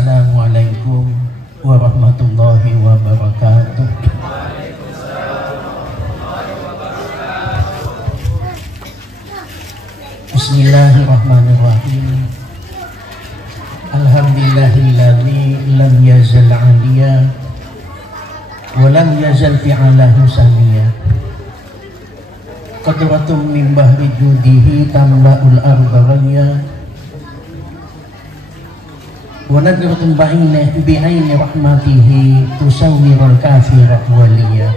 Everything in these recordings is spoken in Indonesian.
Assalamualaikum warahmatullahi wabarakatuh. Bismillahirrahmanirrahim. Alhamdulillahilladzi lam yazal 'aliya wa lam yazal fi'alahu samiya. Qadratum min bahri judihi tamla'ul ardaraya wa nadratun bi'aini rahmatihi tusawwirul kafira waliya.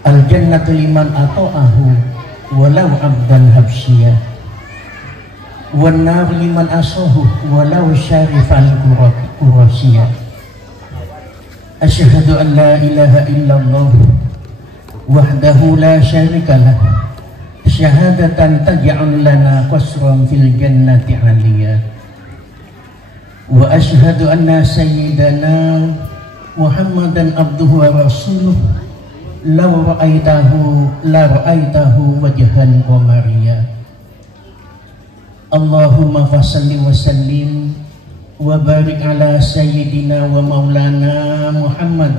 Al jannatu liman ata'ahu walau abdan habsiyah wan nar liman asahu walau syarifan qurasiyah. Asyhadu an la ilaha illallah wahdahu la syarikalah syahadatan taj'al lana qasran fil jannati 'aliyah. Wa asyhadu anna sayyidana Muhammadan abduhu wa rasuluh law ra'aitahu la ra'aitahu wajhan qamariya. Allahumma fasalli wa sallim wa barik ala sayyidina wa maulana Muhammad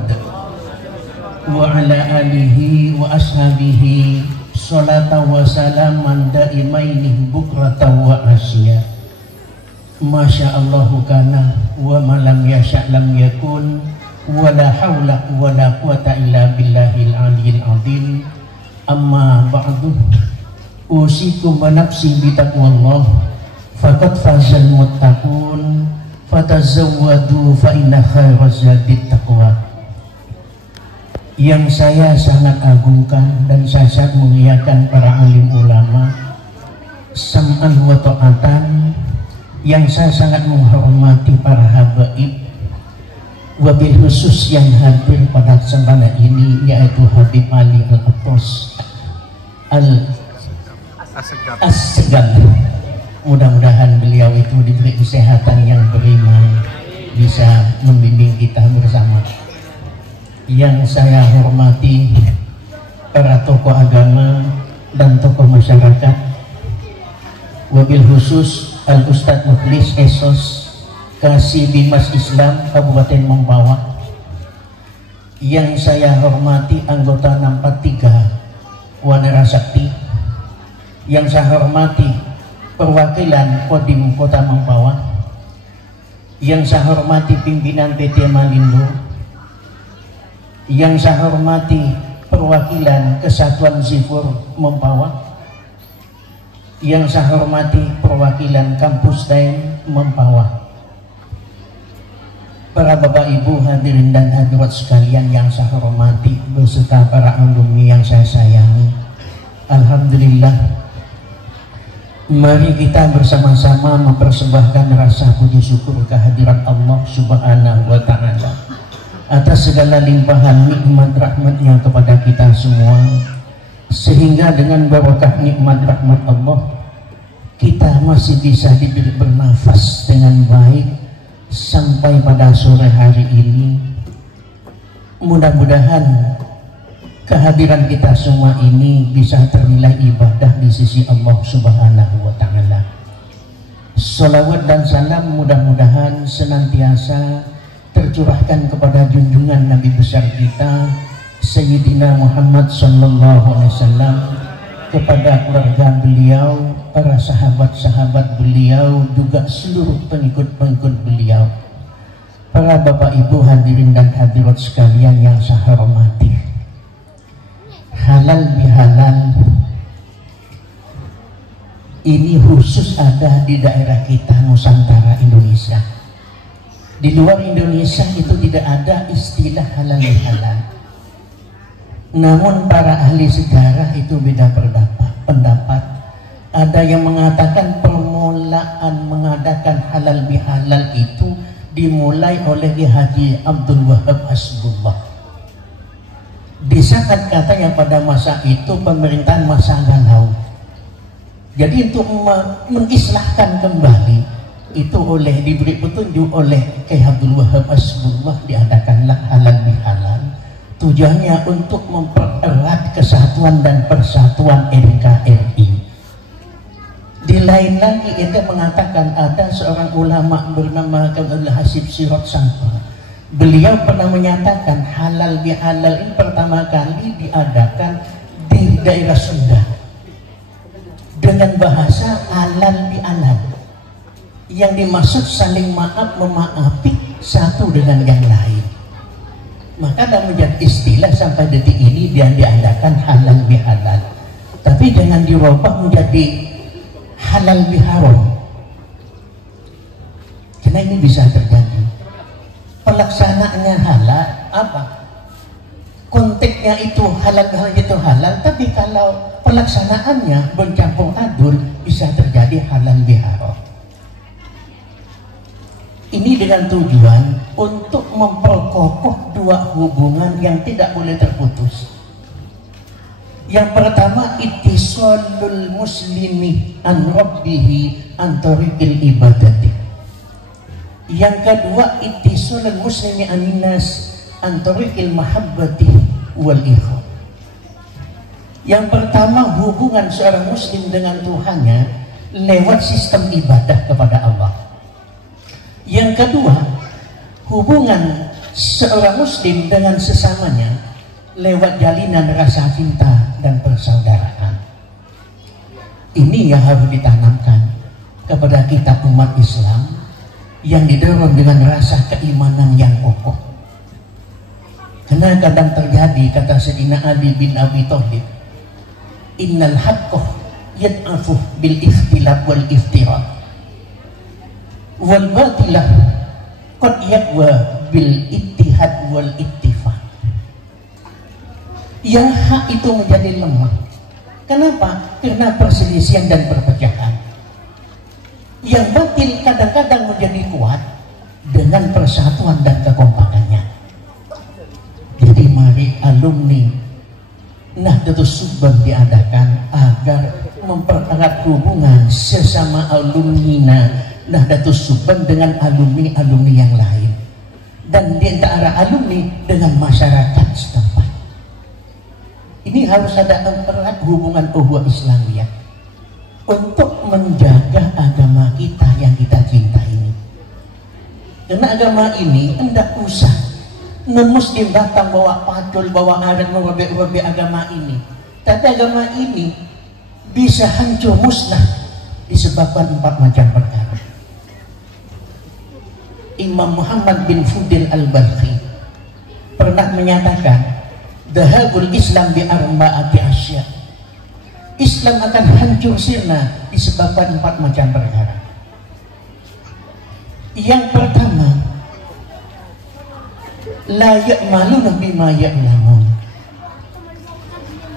wa ala alihi wa ashabihi salatan wa salaman daimaini bukratan wa asya. Masya Allahu kana wa malam yasha' lam yakun wa la hawla wa la quwata illa billahil aliyil azim. Amma ba'du, usikum wa nafsi bitaqwallah faqad fazal muttaqun fatazawwadu fa inna khairaz zadit taqwa. Yang saya sangat agungkan dan saya sangat muliakan para alim ulama, sam'an wa ta'atan, yang saya sangat menghormati para habaib, wabil khusus yang hadir pada kesempatan ini yaitu Habib Ali Al-Attas Al-Assegaf. Mudah-mudahan beliau itu diberi kesehatan yang beriman, bisa membimbing kita bersama. Yang saya hormati para tokoh agama dan tokoh masyarakat, wabil khusus Al-Ustadz Mukhlis Esos Kasih Bimas Islam Kabupaten Mempawah. Yang saya hormati anggota 643 Wanara Sakti. Yang saya hormati perwakilan Kodim Kota Mempawah. Yang saya hormati pimpinan PT Malindo. Yang saya hormati perwakilan Kesatuan Zifur Mempawah. Yang saya hormati perwakilan Kampus Daeng Mempawah. Para bapak ibu hadirin dan hadirat sekalian yang saya hormati beserta para alumni yang saya sayangi. Alhamdulillah, mari kita bersama-sama mempersembahkan rasa puji syukur kehadirat Allah Subhanahu wa ta'ala atas segala limpahan nikmat rahmatnya kepada kita semua, sehingga dengan barakah nikmat rahmat Allah kita masih bisa diberi bernafas dengan baik sampai pada sore hari ini. Mudah-mudahan kehadiran kita semua ini bisa ternilai ibadah di sisi Allah Subhanahu wa ta'ala. Salawat dan salam mudah-mudahan senantiasa tercurahkan kepada junjungan Nabi besar kita Sayyidina Muhammad sallallahu alaihi wasallam, kepada keluarga beliau, para sahabat-sahabat beliau, juga seluruh pengikut-pengikut beliau. Para bapak ibu hadirin dan hadirat sekalian yang saya hormati, halal bihalal ini khusus ada di daerah kita Nusantara Indonesia. Di luar Indonesia itu tidak ada istilah halal bihalal. Namun para ahli sejarah itu beda pendapat. Ada yang mengatakan permulaan mengadakan halal bihalal itu dimulai oleh Haji Abdul Wahab Hasbullah. Di saat katanya pada masa itu pemerintahan masa galau. Jadi untuk mengislahkan kembali itu diberi petunjuk oleh Kiai Abdul Wahab Hasbullah, diadakanlah halal bihalal. Tujuannya untuk mempererat kesatuan dan persatuan NKRI. Di lain lagi itu mengatakan ada seorang ulama bernama Abdul Hasib Sirot Sampar. Beliau pernah menyatakan halal bihalal ini pertama kali diadakan di daerah Sunda dengan bahasa halal bihalal, yang dimaksud saling maaf memaafi satu dengan yang lain. Maka dan menjadi istilah sampai detik ini dia diadakan halal bihalal, tapi dengan dirubah menjadi halal biharam. Karena ini bisa terjadi. Pelaksanaannya halal apa? Konteksnya itu halal itu halal, tapi kalau pelaksanaannya bercampur adul bisa terjadi halal biharam. Ini dengan tujuan untuk memperkokoh dua hubungan yang tidak boleh terputus. Yang pertama, ittisalul muslimi an rabbihi an tariqil ibadati. Yang kedua, ittisalul muslimi aninnas an tariqil mahabbati wal ikhwan. Yang pertama, hubungan seorang muslim dengan Tuhannya lewat sistem ibadah kepada Allah. Yang kedua, hubungan seorang muslim dengan sesamanya lewat jalinan rasa cinta dan persaudaraan. Ini yang harus ditanamkan kepada kita umat Islam yang didorong dengan rasa keimanan yang kokoh. Karena kadang terjadi, kata Sayyidina Ali bin Abi Thalib, innal haqqah yad'afu bil ikhtilaf wal iftirak wal batilah qad yaqwa bil ittihad wal ittifaq. Yang hak itu menjadi lemah. Kenapa? Karena perselisihan dan perpecahan. Yang batil kadang-kadang menjadi kuat dengan persatuan dan kekompakannya. Jadi mari alumni Nahdlatul Subban diadakan agar mempererat hubungan sesama alumni Nahdlatul Subban dengan alumni-alumni yang lain, dan di antara alumni dengan masyarakat setempat. Ini harus ada mempererat hubungan ukhuwah Islamiyah untuk menjaga agama kita yang kita cinta ini. Karena agama ini tidak usah non-muslim datang bawa pacul, bawa adat, merobek-robek agama ini. Tapi agama ini bisa hancur musnah disebabkan 4 macam perkara. Imam Muhammad bin Fudil al-Balkhi pernah menyatakan, dhahabul Islam bi arba'ati asya. Islam akan hancur sirna disebabkan 4 macam perkara. Yang pertama, la ya'maluna bima ya'lamun.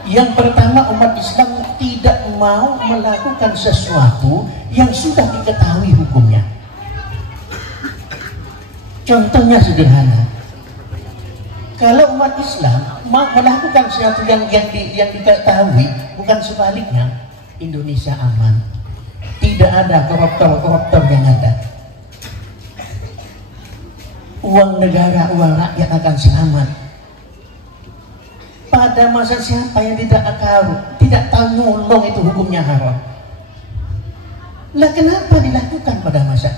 Yang pertama, umat Islam tidak mau melakukan sesuatu yang sudah diketahui hukumnya. Contohnya sederhana, kalau umat Islam mau melakukan sesuatu yang diketahui, bukan sebaliknya, Indonesia aman, tidak ada koruptor yang ada, uang negara, uang rakyat akan selamat. Pada masa siapa yang tidak tahu nyolong itu hukumnya haram? Lah kenapa dilakukan pada masa?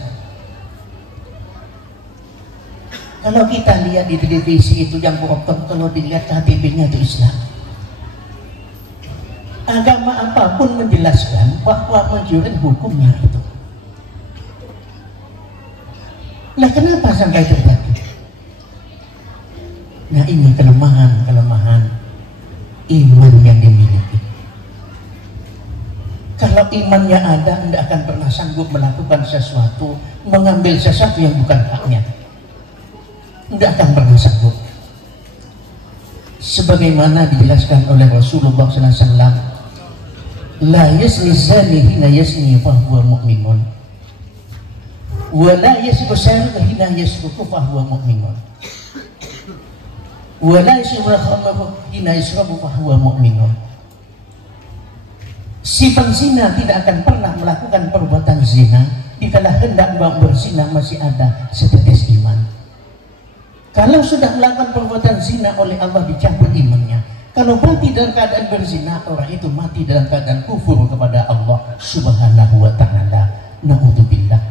Kalau kita lihat di televisi itu yang koruptor, kalau dilihat KTP-nya itu Islam. Agama apapun menjelaskan bahwa mencuri hukumnya itu. Lah kenapa sampai terjadi? Nah, ini kelemahan iman yang dimiliki. Kalau imannya ada, tidak akan pernah sanggup melakukan sesuatu, mengambil sesuatu yang bukan haknya. Tidak akan pernah sanggup. Sebagaimana dijelaskan oleh Rasulullah SAW, la yasni zani hina yasni fahuwa mu'minun, wa la yasbu sariqu hina yasruqu fahuwa mu'minun, wa la yasbu khamru hina yasrabu fahuwa mu'minun. Si penzina tidak akan pernah melakukan perbuatan zina dikala hendak berzina masih ada setetes iman. Kalau sudah melakukan perbuatan zina oleh Allah dicabut imannya. Kalau mati dalam keadaan berzina, orang itu mati dalam keadaan kufur kepada Allah Subhanahu wa Na'udzubillah.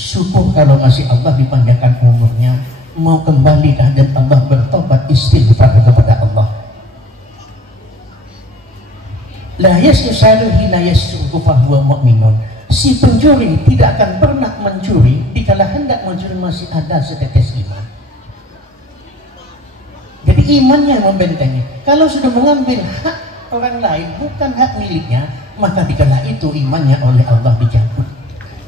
Syukur kalau masih Allah dipanjangkan umurnya, mau kembali ke hadirat Allah, bertobat, istighfar kepada Allah. La yasyaru hina yasruku fahuwa mu'minun. Si pencuri tidak akan pernah mencuri dikala hendak mencuri masih ada setetes iman. Jadi imannya yang membentengi. Kalau sudah mengambil hak orang lain bukan hak miliknya, maka dikala itu imannya oleh Allah dicabut.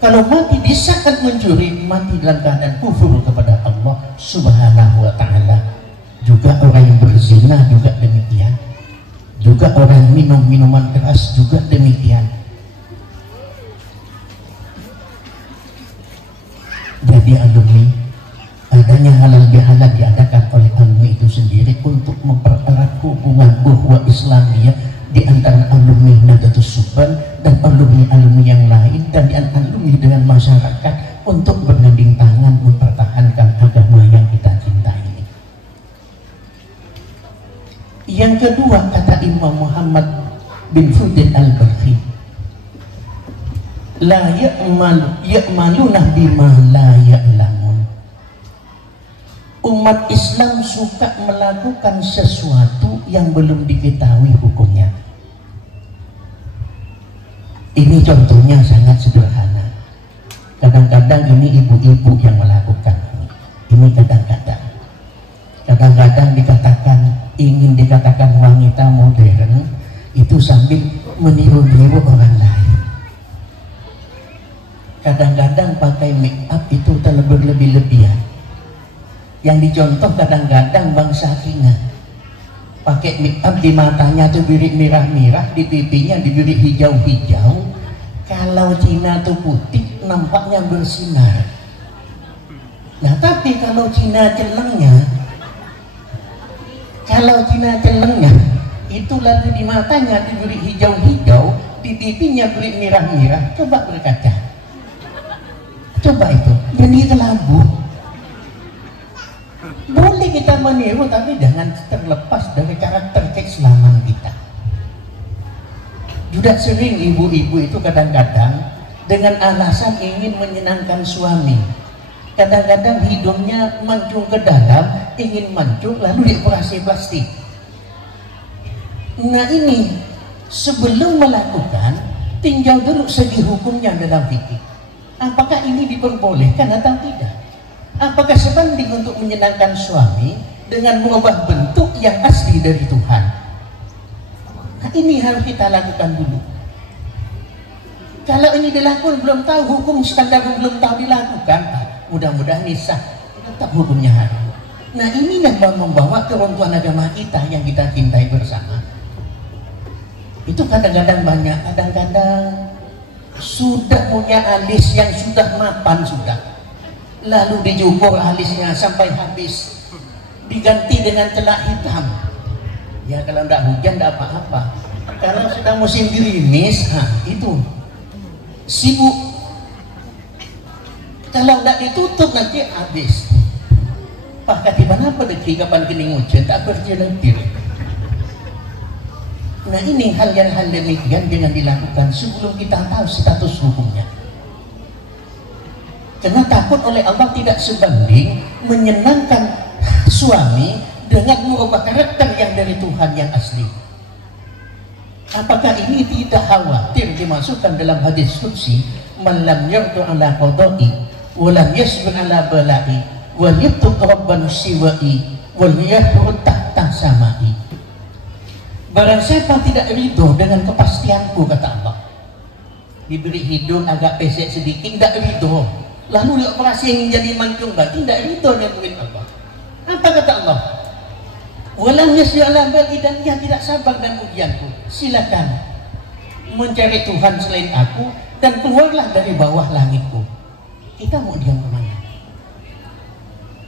Kalau mati di saat mencuri, mati dalam keadaan kufur kepada Allah Subhanahu wa ta'ala. Juga orang yang berzina juga demikian. Juga orang minum minuman keras juga demikian. Jadi alumni, adanya halal bihalal diadakan oleh alumni itu sendiri untuk mempererat hubungan ukhuwah Islamiyah di antara alumni Nahdlatus Suban dan alumni-alumni yang lain, dan di antara alumni dengan masyarakat untuk bergandeng tangan mempertahankan agama yang kita cintai. Yang kedua, kata Imam Muhammad bin Fudin al-Balkhi, la ya'maluna bima la ya'lamun. Umat Islam suka melakukan sesuatu yang belum diketahui hukumnya. Ini contohnya sangat sederhana. Kadang-kadang ini ibu-ibu yang melakukan ini kadang-kadang dikatakan, ingin dikatakan wanita modern itu sambil meniru-niru orang lain. Kadang-kadang pakai make up itu berlebih-lebihan. Yang dicontoh kadang-kadang bangsa Cina, pakai make up di matanya tuh birik merah-merah, di pipinya dibirik hijau-hijau. Kalau Cina tuh putih nampaknya bersinar. Nah tapi kalau Cina celengnya itu lalu di matanya diberi hijau-hijau, di pipinya beri merah-merah, coba berkaca, coba itu, jadi kelabu. Boleh kita meniru tapi jangan terlepas dari karakter keislaman kita. Juga sering ibu-ibu itu kadang-kadang dengan alasan ingin menyenangkan suami, kadang-kadang hidungnya mancung ke dalam, ingin mancung lalu dioperasi plastik. Nah ini sebelum melakukan tinjau dulu segi hukumnya dalam fikih. Apakah ini diperbolehkan atau tidak? Apakah sebanding untuk menyenangkan suami dengan mengubah bentuk yang asli dari Tuhan? Nah ini harus kita lakukan dulu. Kalau ini dilakukan belum tahu hukum standar, belum tahu dilakukan, mudah-mudahan nisah tetap hukumnya haram. Nah ini yang membawa keruntuhan agama kita yang kita cintai bersama. Itu kadang-kadang banyak, kadang-kadang sudah punya alis yang sudah mapan sudah, lalu dicukur alisnya sampai habis, diganti dengan celak hitam. Ya kalau tidak hujan tidak apa-apa. Kalau sudah musim gerimis, itu sibuk. Kalau tidak ditutup nanti habis. Pakai di mana pedeki kapan kini hujan tak berjelentir. Nah ini hal demikian jangan dilakukan sebelum kita tahu status hukumnya. Karena takut oleh Allah tidak sebanding menyenangkan suami dengan merubah karakter yang dari Tuhan yang asli. Apakah ini tidak khawatir dimasukkan dalam hadis qudsi, man lam yardu ala qada'i wa lam yasbir ala bala'i wal yatub rabban siwa'i wal yahru tahta sama'i. Barang siapa tidak ridho dengan kepastianku, kata Allah, diberi hidung agak pesek sedikit tidak ridho, lalu dioperasi ingin jadi mancung berarti tidak ridho dengan murid Allah. Apa kata Allah? Walam yasbi ala bali, dan dia tidak sabar dan ujianku. Silakan mencari Tuhan selain aku dan keluarlah dari bawah langitku. Kita mau diam kemana?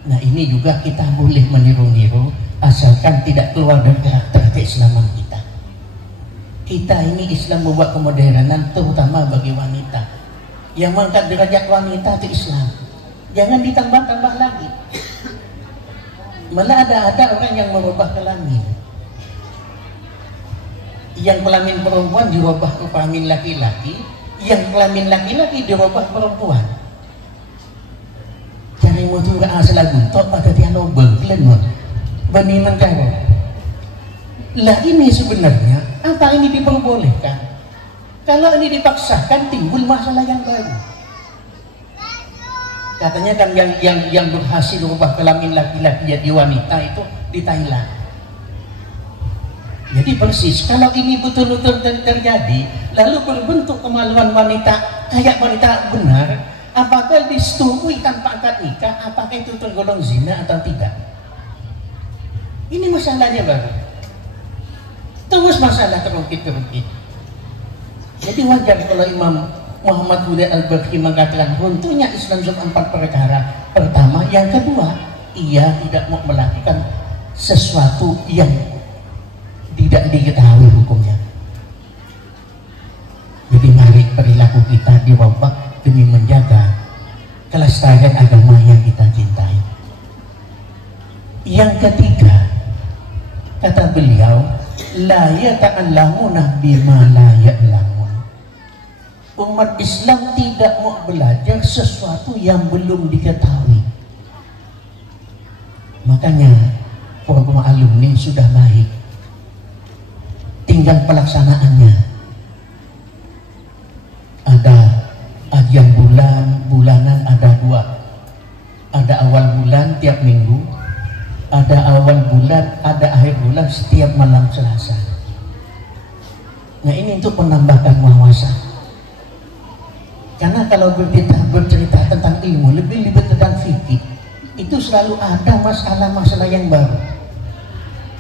Nah ini juga kita boleh meniru-niru asalkan tidak keluar dari karakter keislaman kita. Kita ini Islam membuat kemodernan terutama bagi wanita. Yang mengangkat derajat wanita itu Islam. Jangan ditambah-tambah lagi. Malah ada orang yang merubah kelamin. Yang kelamin perempuan dirubah ke kelamin laki-laki, yang kelamin laki-laki dirubah perempuan. Cari mutu asal guntok pada tiano bengklen bani mencari. Lah ini sebenarnya apa ini diperbolehkan? Kalau ini dipaksakan timbul masalah yang baru. Katanya kan yang berhasil merubah kelamin laki-laki jadi wanita itu di Thailand. Jadi persis kalau ini betul-betul terjadi, lalu berbentuk kemaluan wanita kayak wanita benar, apakah disetujui tanpa akad nikah, apakah itu tergolong zina atau tidak? Ini masalahnya baru. Terus masalah terungkit. Jadi wajar kalau Imam Muhammad Huda Al-Bakri mengatakan runtuhnya Islam dalam 4 perkara. Pertama, yang kedua, ia tidak mau melakukan sesuatu yang tidak diketahui hukumnya. Jadi mari perilaku kita dirubah demi menjaga kelestarian agama yang kita cintai. Yang ketiga, kata beliau, la yata'allamuna bima la ya'lamun. Umat Islam tidak mau belajar sesuatu yang belum diketahui. Makanya program alumni sudah baik, tinggal pelaksanaannya. Ada ajian bulanan ada 2. Ada awal bulan tiap minggu, ada awal bulan, ada akhir bulan setiap malam Selasa. Nah ini untuk menambahkan wawasan. Karena kalau bercerita tentang ilmu, lebih tentang fikih, itu selalu ada masalah-masalah yang baru.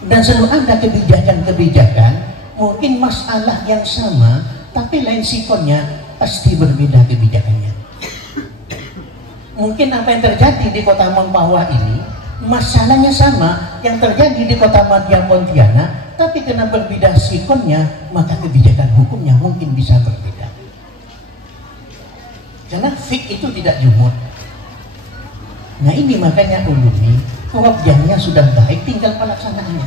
Dan selalu ada kebijakan-kebijakan, mungkin masalah yang sama, tapi lain sikonnya pasti berbeda kebijakannya. Mungkin apa yang terjadi di kota Mempawah ini, masalahnya sama yang terjadi di kota Madya Pontianak, tapi karena berbeda sikonnya, maka kebijakan hukumnya mungkin bisa berbeda. Karena fik itu tidak jumud. Nah ini makanya ulumi, kerobjahnya sudah baik, tinggal pelaksanaannya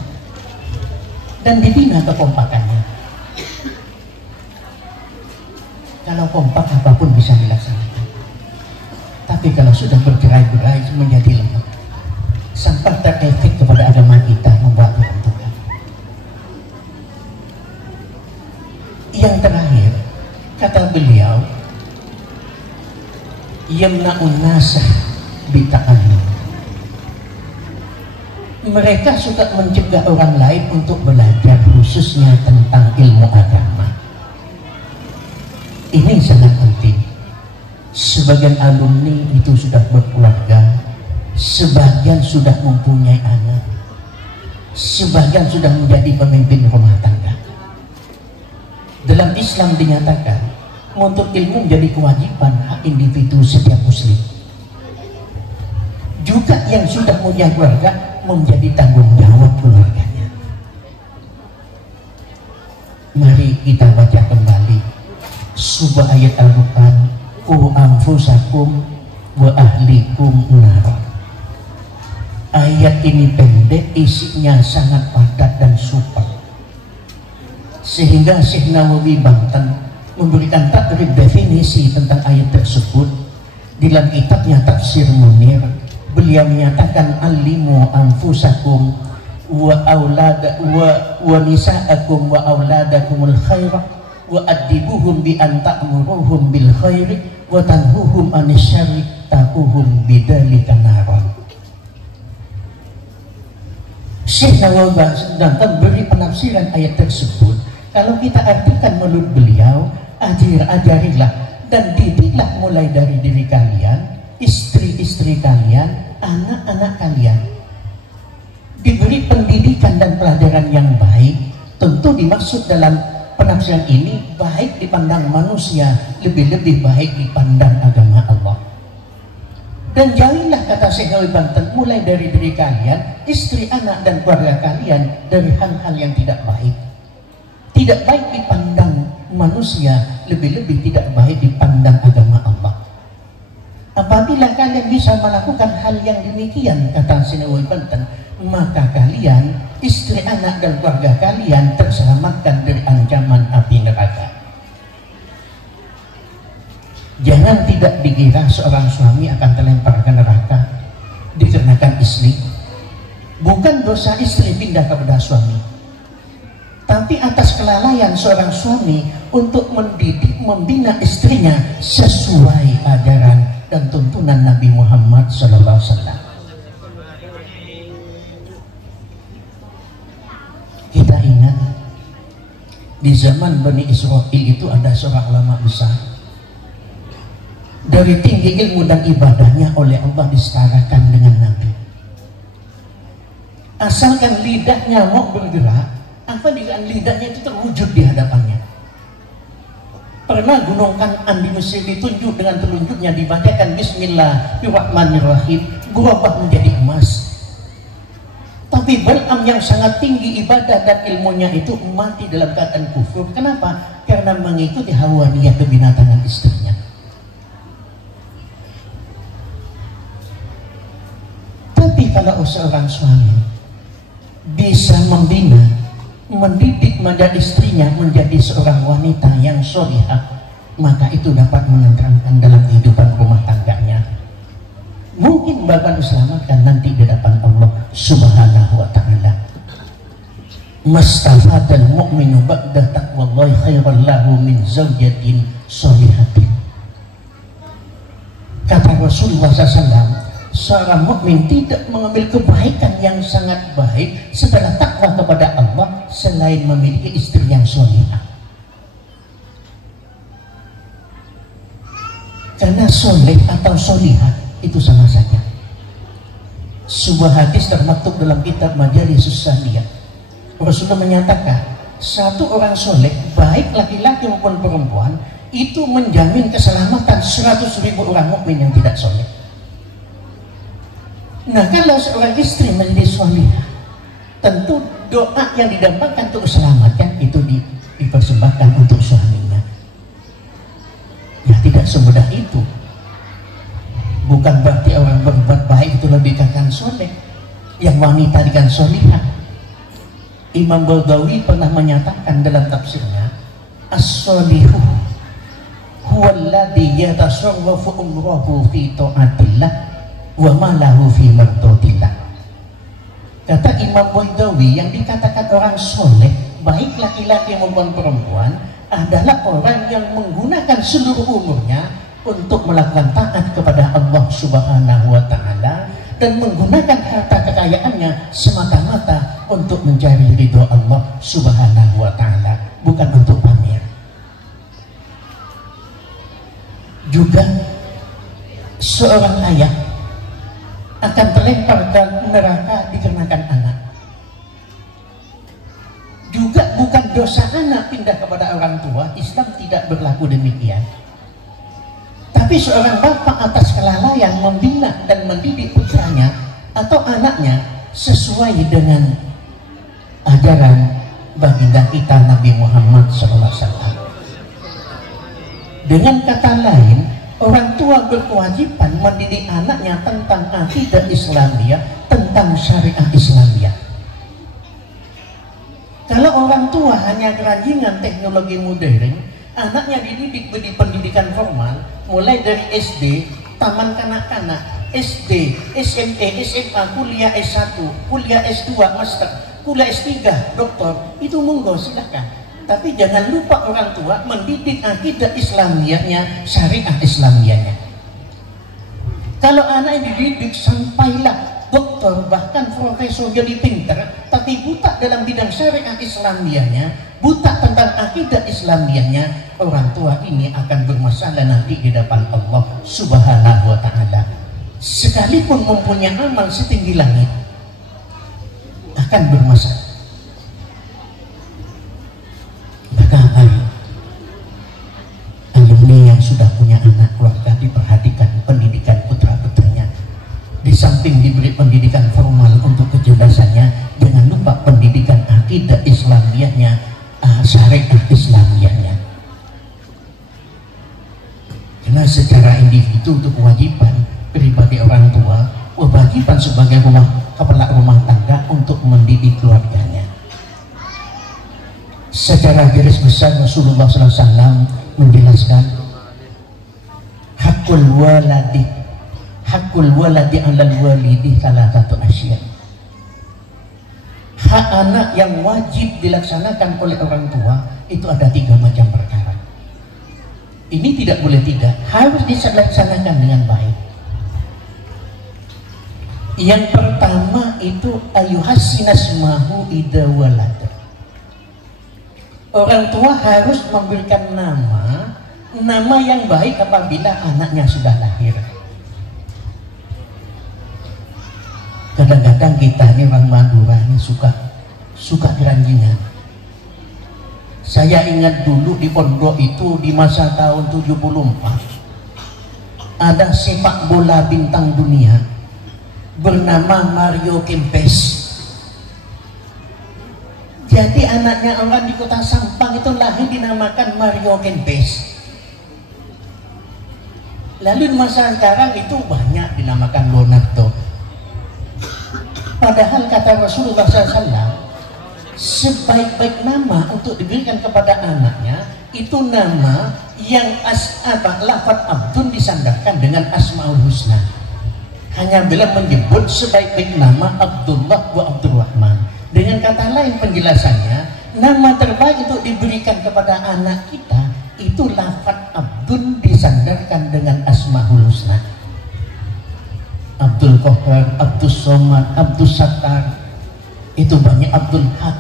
dan dibina kekompakannya. Kalau kompak apapun bisa dilaksanakan. Tapi kalau sudah bercerai-berai menjadi lemah, sampai terefek kepada agama kita, membuat keuntungan. Yang terakhir, kata beliau, yamna'un nasah bita'allum. Mereka suka mencegah orang lain untuk belajar, khususnya tentang ilmu agama. Ini sangat penting. Sebagian alumni itu sudah berkeluarga, sebagian sudah mempunyai anak, sebagian sudah menjadi pemimpin rumah tangga. Dalam Islam dinyatakan menuntut ilmu menjadi kewajiban hak individu setiap muslim. Juga yang sudah punya keluarga menjadi tanggung jawab keluarganya. Mari kita baca kembali sebuah ayat Al-Quran, qu anfusakum wa ahlikum nar. Ayat ini pendek, isinya sangat padat dan super, sehingga Syekh Nawawi Banten memberikan takrib definisi tentang ayat tersebut dalam kitabnya Tafsir Munir. Beliau menyatakan alimu anfusakum wa nisa'akum wa auladakumul khairah wa adibuhum bi an ta'muruhum bil khairi wa tanhuhum anis syarri taquhum bidzalika naran. Syekh Nawawi sedang beri penafsiran ayat tersebut. Kalau kita artikan menurut beliau, ajarilah dan didiklah mulai dari diri kalian, istri-istri kalian, anak-anak kalian, diberi pendidikan dan pelajaran yang baik. Tentu dimaksud dalam penafsiran ini baik dipandang manusia, lebih-lebih baik dipandang agama Allah. Dan jauhilah, kata Syekh Nawawi Banten, mulai dari diri kalian, istri, anak, dan keluarga kalian dari hal-hal yang tidak baik. Tidak baik dipandang manusia, lebih-lebih tidak baik dipandang agama Allah. Apabila kalian bisa melakukan hal yang demikian, kata Syekh Nawawi Banten, maka kalian, istri, anak, dan keluarga kalian terselamatkan dari ancaman api neraka. Jangan tidak dikira seorang suami akan terlempar ke neraka dikarenakan istri. Bukan dosa istri pindah kepada suami, tapi atas kelalaian seorang suami untuk mendidik, membina istrinya sesuai ajaran dan tuntunan Nabi Muhammad SAW. Kita ingat di zaman Bani Israel itu ada seorang ulama besar. Dari tinggi ilmu dan ibadahnya oleh Allah disetarakan dengan Nabi. Asalkan lidahnya mau bergerak, apa dengan lidahnya itu terwujud di hadapannya. Pernah gunung Kan'an di Mesir ditunjuk dengan telunjuknya, dibacakan Bismillahirrahmanirrahim, berubah menjadi emas. Tapi Bal'am yang sangat tinggi ibadah dan ilmunya itu mati dalam keadaan kufur. Kenapa? Karena mengikuti hawa niyah kebinatangan istrinya. Tapi kalau seorang suami bisa membina, mendidik menjadi istrinya menjadi seorang wanita yang sholihah, maka itu dapat menenteramkan dalam kehidupan rumah tangganya. Mungkin bahkan diselamatkan nanti di hadapan Allah Subhanahu wa ta'ala. Mastafadal mu'minu ba'da taqwallahi khairan lahu min zawjatin sholihatin. Kata Rasulullah SAW, seorang mukmin tidak mengambil kebaikan yang sangat baik setelah takwa kepada Allah selain memiliki istri yang sholihah. Karena soleh atau sholihah itu sama saja. Sebuah hadis termaktub dalam kitab Majalisus Saliyah. Rasulullah menyatakan, satu orang soleh, baik laki-laki maupun perempuan, itu menjamin keselamatan 100.000 orang mukmin yang tidak soleh. Nah, kalau seorang istri menjadi sholihah, tentu doa yang didambakan untuk keselamatan itu dipersembahkan untuk suaminya. Ya, tidak semudah itu. Bukan berarti orang berbuat baik itu lebih kakak soleh, yang wanita dengan sholihah. Imam Baghawi pernah menyatakan dalam tafsirnya, as-sholihu huwalladhi yatasarrafu umrahu fi ta'atillah wa malahu fi mardatillah. Kata Imam Baghawi, yang dikatakan orang soleh, baik laki-laki maupun perempuan, adalah orang yang menggunakan seluruh umurnya untuk melakukan taat kepada Allah Subhanahu wa ta'ala dan menggunakan harta kekayaannya semata-mata untuk mencari ridho Allah Subhanahu wa ta'ala, bukan untuk pamer. Juga seorang ayah akan terlempar ke neraka dikarenakan anak. Juga bukan dosa anak pindah kepada orang tua, Islam tidak berlaku demikian. Tapi seorang bapak atas kelalaian membina dan mendidik putranya atau anaknya sesuai dengan ajaran baginda kita Nabi Muhammad SAW. Dengan kata lain, orang tua berkewajiban mendidik anaknya tentang akidah Islamiyah, tentang syariah Islamiyah. Kalau orang tua hanya keranjingan teknologi modern, anaknya dididik di pendidikan formal, mulai dari SD, taman kanak-kanak, SD, SMP, SMA, kuliah S1, kuliah S2, master, kuliah S3, doktor, itu monggo silakan. Tapi jangan lupa orang tua mendidik akidah Islamiyahnya, syariah Islamiyahnya. Kalau anak dididik sampailah doktor, bahkan profesor, jadi pinter, tapi buta dalam bidang syariah Islamiyahnya, buta tentang akidah Islamiyahnya, orang tua ini akan bermasalah nanti di depan Allah Subhanahu wa ta'ala. Sekalipun mempunyai amal setinggi langit, akan bermasalah. Maka alumni yang sudah punya anak keluarga, diperhatikan pendidikan putra-putrinya. Di samping diberi pendidikan formal untuk kecerdasannya, jangan lupa pendidikan akidah Islamiyahnya, syariah Islamiyahnya. Karena secara individu untuk kewajiban pribadi orang tua, kewajiban sebagai kepala rumah tangga untuk mendidik keluarganya. Secara garis besar Rasulullah SAW menjelaskan, hakul waladi alal walidi salah satu asya. Hak anak yang wajib dilaksanakan oleh orang tua itu ada 3 macam perkara. Ini tidak boleh tidak, harus dilaksanakan dengan baik. Yang pertama itu ayuhasinasmahu idza walad. Orang tua harus memberikan nama yang baik apabila anaknya sudah lahir. Kadang-kadang kita ini orang Madura ini suka keranjingan. Saya ingat dulu di pondok itu di masa tahun 74 ada sepak bola bintang dunia bernama Mario Kempes. Jadi anaknya orang di kota Sampang itu lahir dinamakan Mario Kempes. Lalu di masa sekarang itu banyak dinamakan Leonardo. Padahal kata Rasulullah SAW, sebaik-baik nama untuk diberikan kepada anaknya itu nama yang lafaz Abdun disandarkan dengan Asmaul Husna. Hanya bila menyebut sebaik-baik nama Abdullah wa Abdurrahman. Dengan kata lain penjelasannya, nama terbaik untuk diberikan kepada anak kita itu lafaz Abdun disandarkan dengan Asmaul Husna. Abdul Qahar, Abdul Somad, Abdul Sattar, itu banyak Abdul Haq.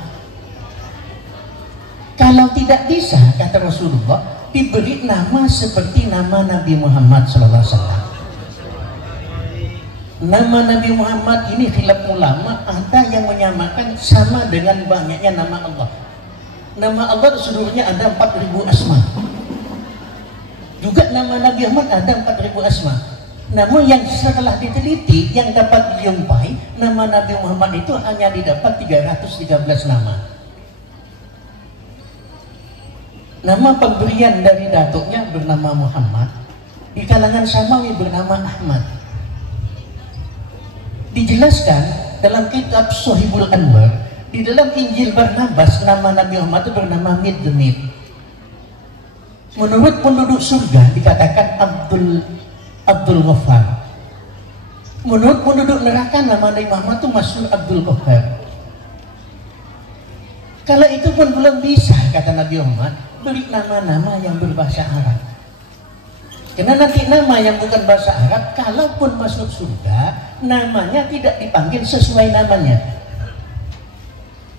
Kalau tidak bisa, kata Rasulullah, diberi nama seperti nama Nabi Muhammad SAW. Nama Nabi Muhammad ini khilaf ulama, ada yang menyamakan sama dengan banyaknya nama Allah. Nama Allah seluruhnya ada 4.000 asma. Juga nama Nabi Muhammad ada 4.000 asma. Namun yang setelah diteliti, yang dapat dijumpai, nama Nabi Muhammad itu hanya didapat 313 nama. Nama pemberian dari datuknya bernama Muhammad, di kalangan Samawi bernama Ahmad. Dijelaskan dalam kitab Sohibul Anwar, di dalam Injil Barnabas, nama Nabi Muhammad itu bernama Midmid. Menurut penduduk surga dikatakan Abdul Ghaffar. Menurut penduduk neraka nama Nabi Muhammad itu Masyhur Abdul Qahar. Kalau itu pun belum bisa, kata Nabi Muhammad, beri nama-nama yang berbahasa Arab. Karena nanti nama yang bukan bahasa Arab, kalaupun masuk surga, namanya tidak dipanggil sesuai namanya.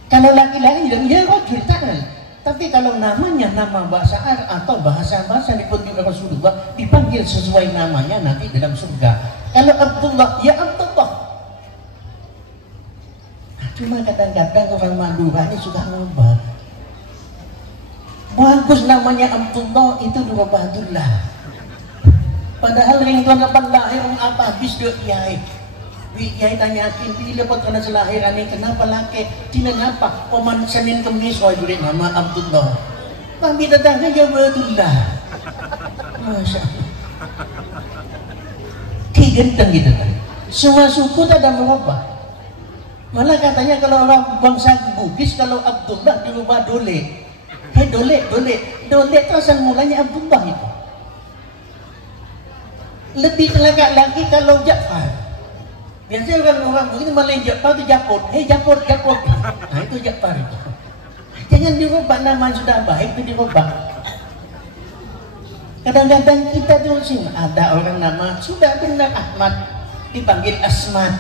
Kalau laki-laki ya rajul ta'al. Tapi kalau namanya nama bahasa Arab atau bahasa-bahasa dipetunjuk Rasulullah dipanggil sesuai namanya nanti dalam surga. Kalau Abdullah, ya Abdullah. Nah, cuma kadang-kadang orang Madura ini suka ngubah. Bagus namanya Abdullah itu dirubah Abdullah. Padahal ringtuan kapan lahir apa habis dia kiai. Kiai tanyakin bila pot kena selahiran ini kenapa laki tina apa oman Senin Kemis kau beri nama Abdullah. Tapi datangnya jawab Abdullah. Masya Allah. Genteng gitu kan. Semua suku tak ada merubah. Malah katanya kalau orang bangsa Bugis kalau Abdullah dirubah Dole. Dole terusan mulanya Abdullah itu. Lebih celaka lagi kalau Ja'far. Biasanya orang begini malah Ja'far itu Japot. Japot. Nah itu Ja'far itu. Jangan dirubah nama sudah baik itu dirubah. Kadang-kadang kita tuh sih ada orang nama sudah benar Ahmad dipanggil Asmad.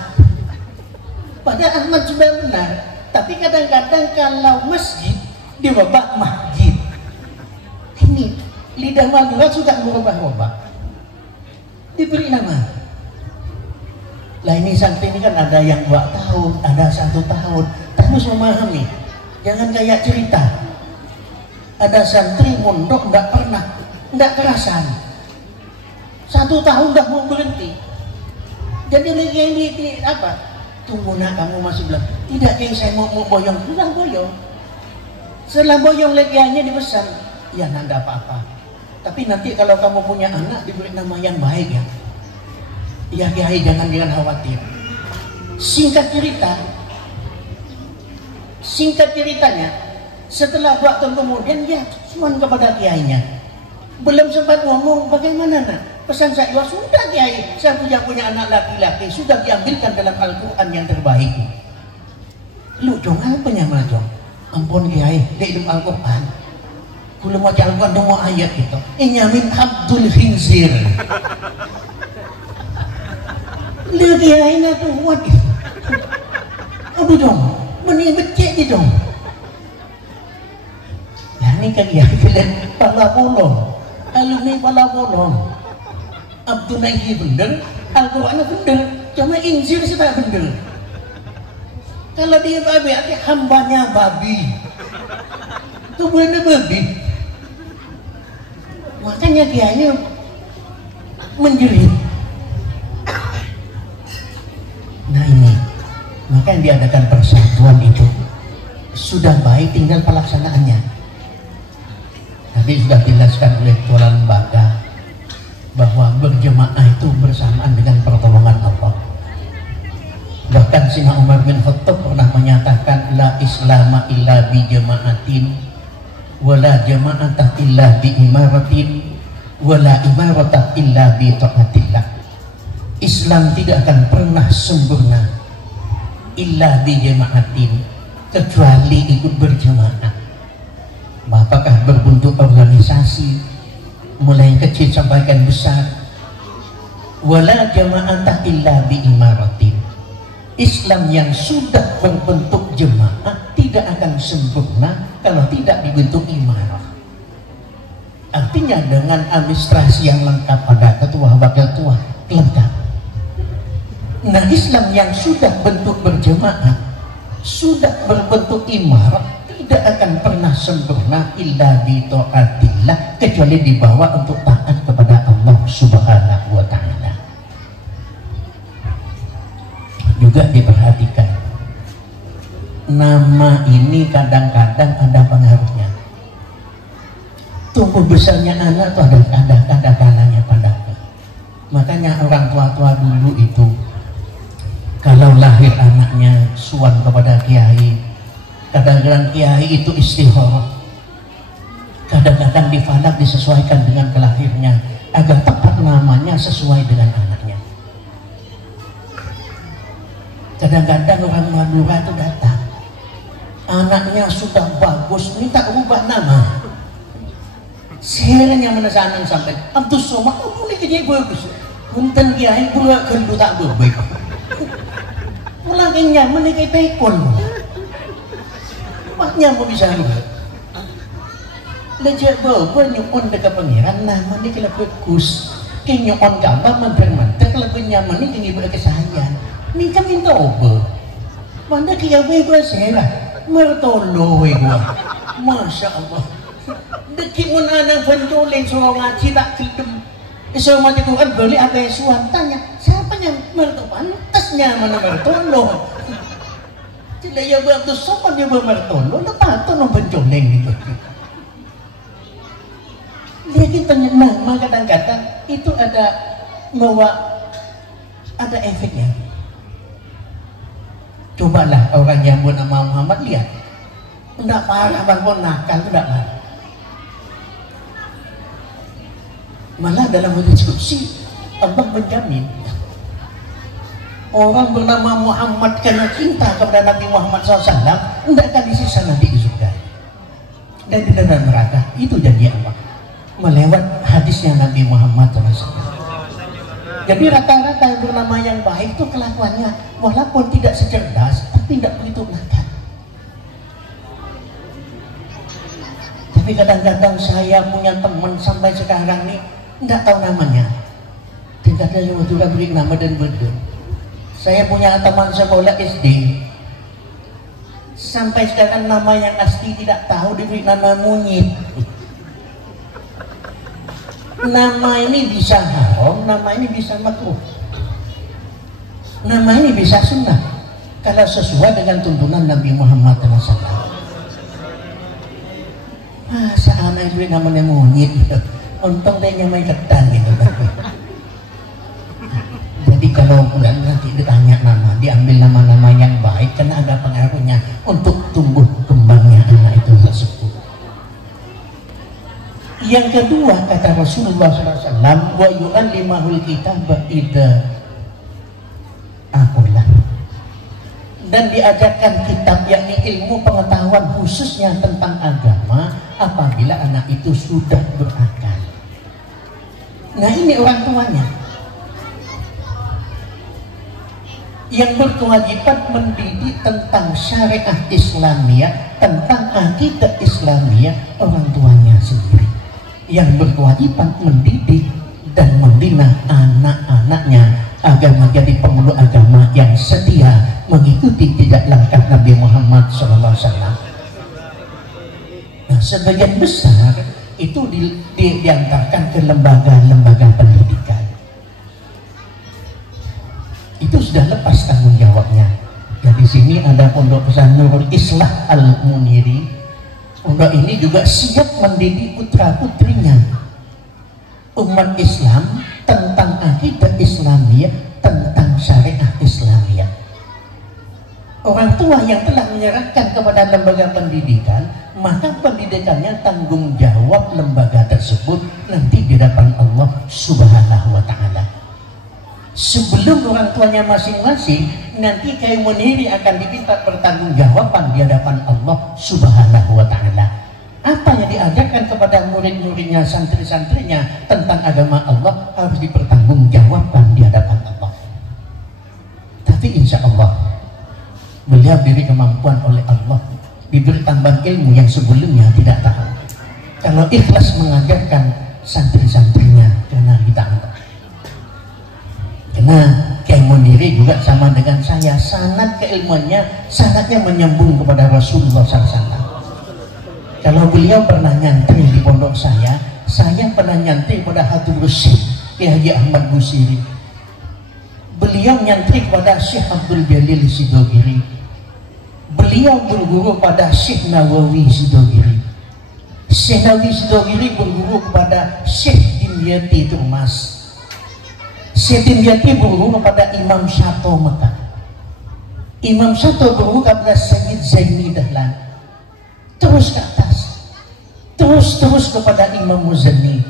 Padahal Ahmad sudah benar. Tapi kadang-kadang kalau masjid dirubah masjid. Ini lidah Madura sudah berubah-ubah. Diberi nama. Lah ini santri ini kan ada yang 2 tahun, ada 1 tahun, terus memahami. Jangan kayak cerita. Ada santri mondok enggak kerasan. 1 tahun udah mau berhenti. Jadi ini apa? Tunggu nak kamu masih bilang, tidak yang saya mau boyong, sudah boyong. Setelah boyong lagi hanya dipesan, ya nggak apa-apa. Tapi nanti kalau kamu punya anak diberi nama yang baik ya. Ya kiai jangan khawatir. Singkat ceritanya setelah waktu kemudian dia suan kepada kiainya belum sempat ngomong bagaimana nak Pesan saya sudah Kiai, saya punya anak laki-laki, sudah diambilkan dalam Al-Quran yang terbaik. Lu dong apa nyama dong? Ampun Kiai, di dalam Al-Quran kula mau Al-Quran dong ayat gitu. Inyamin Abdul Khinzir. Lu Kiai na tuh what? Apa dong? Mending becek di dong. Ya ini kan Kiai kalian pala bolong, alumni pala bolong. Abdul Nahi bener, Al-Quran bener, cuma Injil sudah bener. Kalau dia babi, arti hambanya babi, kemudian babi. Makanya Kiai menjerit. Nah ini, maka yang diadakan persatuan itu sudah baik, tinggal pelaksanaannya. Tadi sudah dijelaskan oleh Tuan Lembaga bahwa berjemaah itu bersamaan dengan pertolongan Allah. Bahkan Sina Umar bin Khattab pernah menyatakan la islama illa bi jama'atin wala jama'atah illa bi imaratin wala imaratah illa bi ta'atillah. Islam tidak akan pernah sempurna illa bi jama'atin, kecuali ikut berjemaah. Apakah berbentuk organisasi mulai yang kecil sampai yang besar. Wala jama'atah illa bi imaratin. Islam yang sudah berbentuk jemaah tidak akan sempurna kalau tidak dibentuk imarah. Artinya dengan administrasi yang lengkap, ada ketua, wakil ketua, lengkap. Nah Islam yang sudah bentuk berjemaah, sudah berbentuk imarah, tidak akan pernah sempurna illa bi ta'atillah, kecuali dibawa untuk taat kepada Allah Subhanahu wa ta'ala. Juga diperhatikan, nama ini kadang-kadang ada pengaruhnya. Tumbuh besarnya anak itu ada kalanya pandangnya. Makanya orang tua-tua dulu itu kalau lahir anaknya suan kepada kiai, kadang-kadang kiai itu istikharah, kadang-kadang difalak disesuaikan dengan kelahirnya agar tepat namanya sesuai dengan anaknya. Kadang-kadang orang Madura itu datang, anaknya sudah bagus, minta ubah nama. Seheran yang menesanang sampai Abdul Somad, aku ini kerja bagus. Punten kiai pula kendu tak baik. Pulang ke nyaman ini kayak pekon. Maknya mau bisa lupa. Lejak bawa nyukon dekat pengiran, nama ini kalau bagus. Kayak nyukon gambar manter-manter, kalau nyaman ini tinggi berkesahian. Ni kan minta obat. Mana kaya bebas lah. Mertolo gua. Masya Allah. Dekik mun anang pencoleng suruh ngaji tak kedem. Isya mati Quran balik apa yang suan tanya. Siapa yang mertolo? Pantasnya mana mertolo? Tidak ya berarti sopan dia bermertolo. Lepas tu nong pencoleng gitu. Dia kita nama kadang-kadang itu ada efeknya. Cobalah orang yang bernama Muhammad lihat, tidak marah bangun nakal, tidak marah. Malah dalam diskusi Allah menjamin orang bernama Muhammad karena cinta kepada Nabi Muhammad SAW tidak akan disisa nanti di surga dan di dalam neraka. Itu janji Allah melewat hadisnya Nabi Muhammad SAW. Jadi rata-rata yang bernama yang baik itu kelakuannya walaupun tidak secerdas tapi tidak begitu nakal. Tapi kadang-kadang saya punya teman sampai sekarang nih tidak tahu namanya. Dan kadang-kadang waktu beri nama dan betul. Saya punya teman sekolah SD sampai sekarang nama yang asli tidak tahu, diberi nama monyet. Nama ini bisa haram, nama ini bisa makruh, nama ini bisa sunnah kalau sesuai dengan tuntunan Nabi Muhammad SAW. Masa anak itu namanya monyet gitu. Untung dia nyamai ketan gitu. Jadi kalau nanti ditanya nama, diambil nama-nama yang baik karena ada pengaruhnya untuk tumbuh kembangnya anak itu tersebut. Yang kedua kata Rasulullah SAW, wa yu'allimahul kitaba idza aqulah, dan diajarkan kitab yakni ilmu pengetahuan khususnya tentang agama apabila anak itu sudah berakal. Nah ini orang tuanya yang berkewajiban mendidik tentang syariat Islamiyah, tentang akidah Islamiyah, orang tuanya sendiri yang berkewajiban mendidik dan membina anak-anaknya agar menjadi pemeluk agama yang setia mengikuti jejak langkah Nabi Muhammad SAW. Nah, sebagian besar itu diantarkan ke lembaga-lembaga pendidikan. Itu sudah lepas tanggung jawabnya. Dan di sini ada Pondok Pesantren Nurul Islah Al-Muniri. Pondok ini juga siap mendidik putra-putrinya umat Islam tentang akidah Islamiyah, tentang syariat Islamiyah. Orang tua yang telah menyerahkan kepada lembaga pendidikan, maka pendidikannya tanggung jawab lembaga tersebut nanti di hadapan Allah Subhanahu wa Ta'ala. Sebelum orang tuanya masing-masing, nanti Kiai Muniri akan diminta pertanggungjawaban di hadapan Allah Subhanahu wa Ta'ala. Apa yang diajarkan kepada murid-muridnya, santri-santrinya tentang agama Allah harus dipertanggungjawabkan di hadapan Allah. Tapi insya Allah beliau diberi kemampuan oleh Allah, diberi tambahan ilmu yang sebelumnya tidak tahu. Kalau ikhlas mengajarkan santri-santrinya karena kita Allah. Karena Kiai Muniri juga sama dengan saya, sanad keilmuannya sanadnya menyambung kepada Rasulullah SAW. Kalau beliau pernah nyantri di pondok saya pernah nyantri pada Habib Rusyid Kiai Haji Ahmad Busiri. Beliau nyantri kepada Syekh Abdul Jalil Sidogiri. Beliau berguru pada Syekh Nawawi Sidogiri. Syekh Nawawi Sidogiri berguru kepada Syekh Dimyati Turmas. Syekh Dimyati berguru kepada Imam Syato Mekah. Imam Syato berguru kepada Sayyid Zaini Dahlan. Terus ke atas, terus kepada Imam Muzani.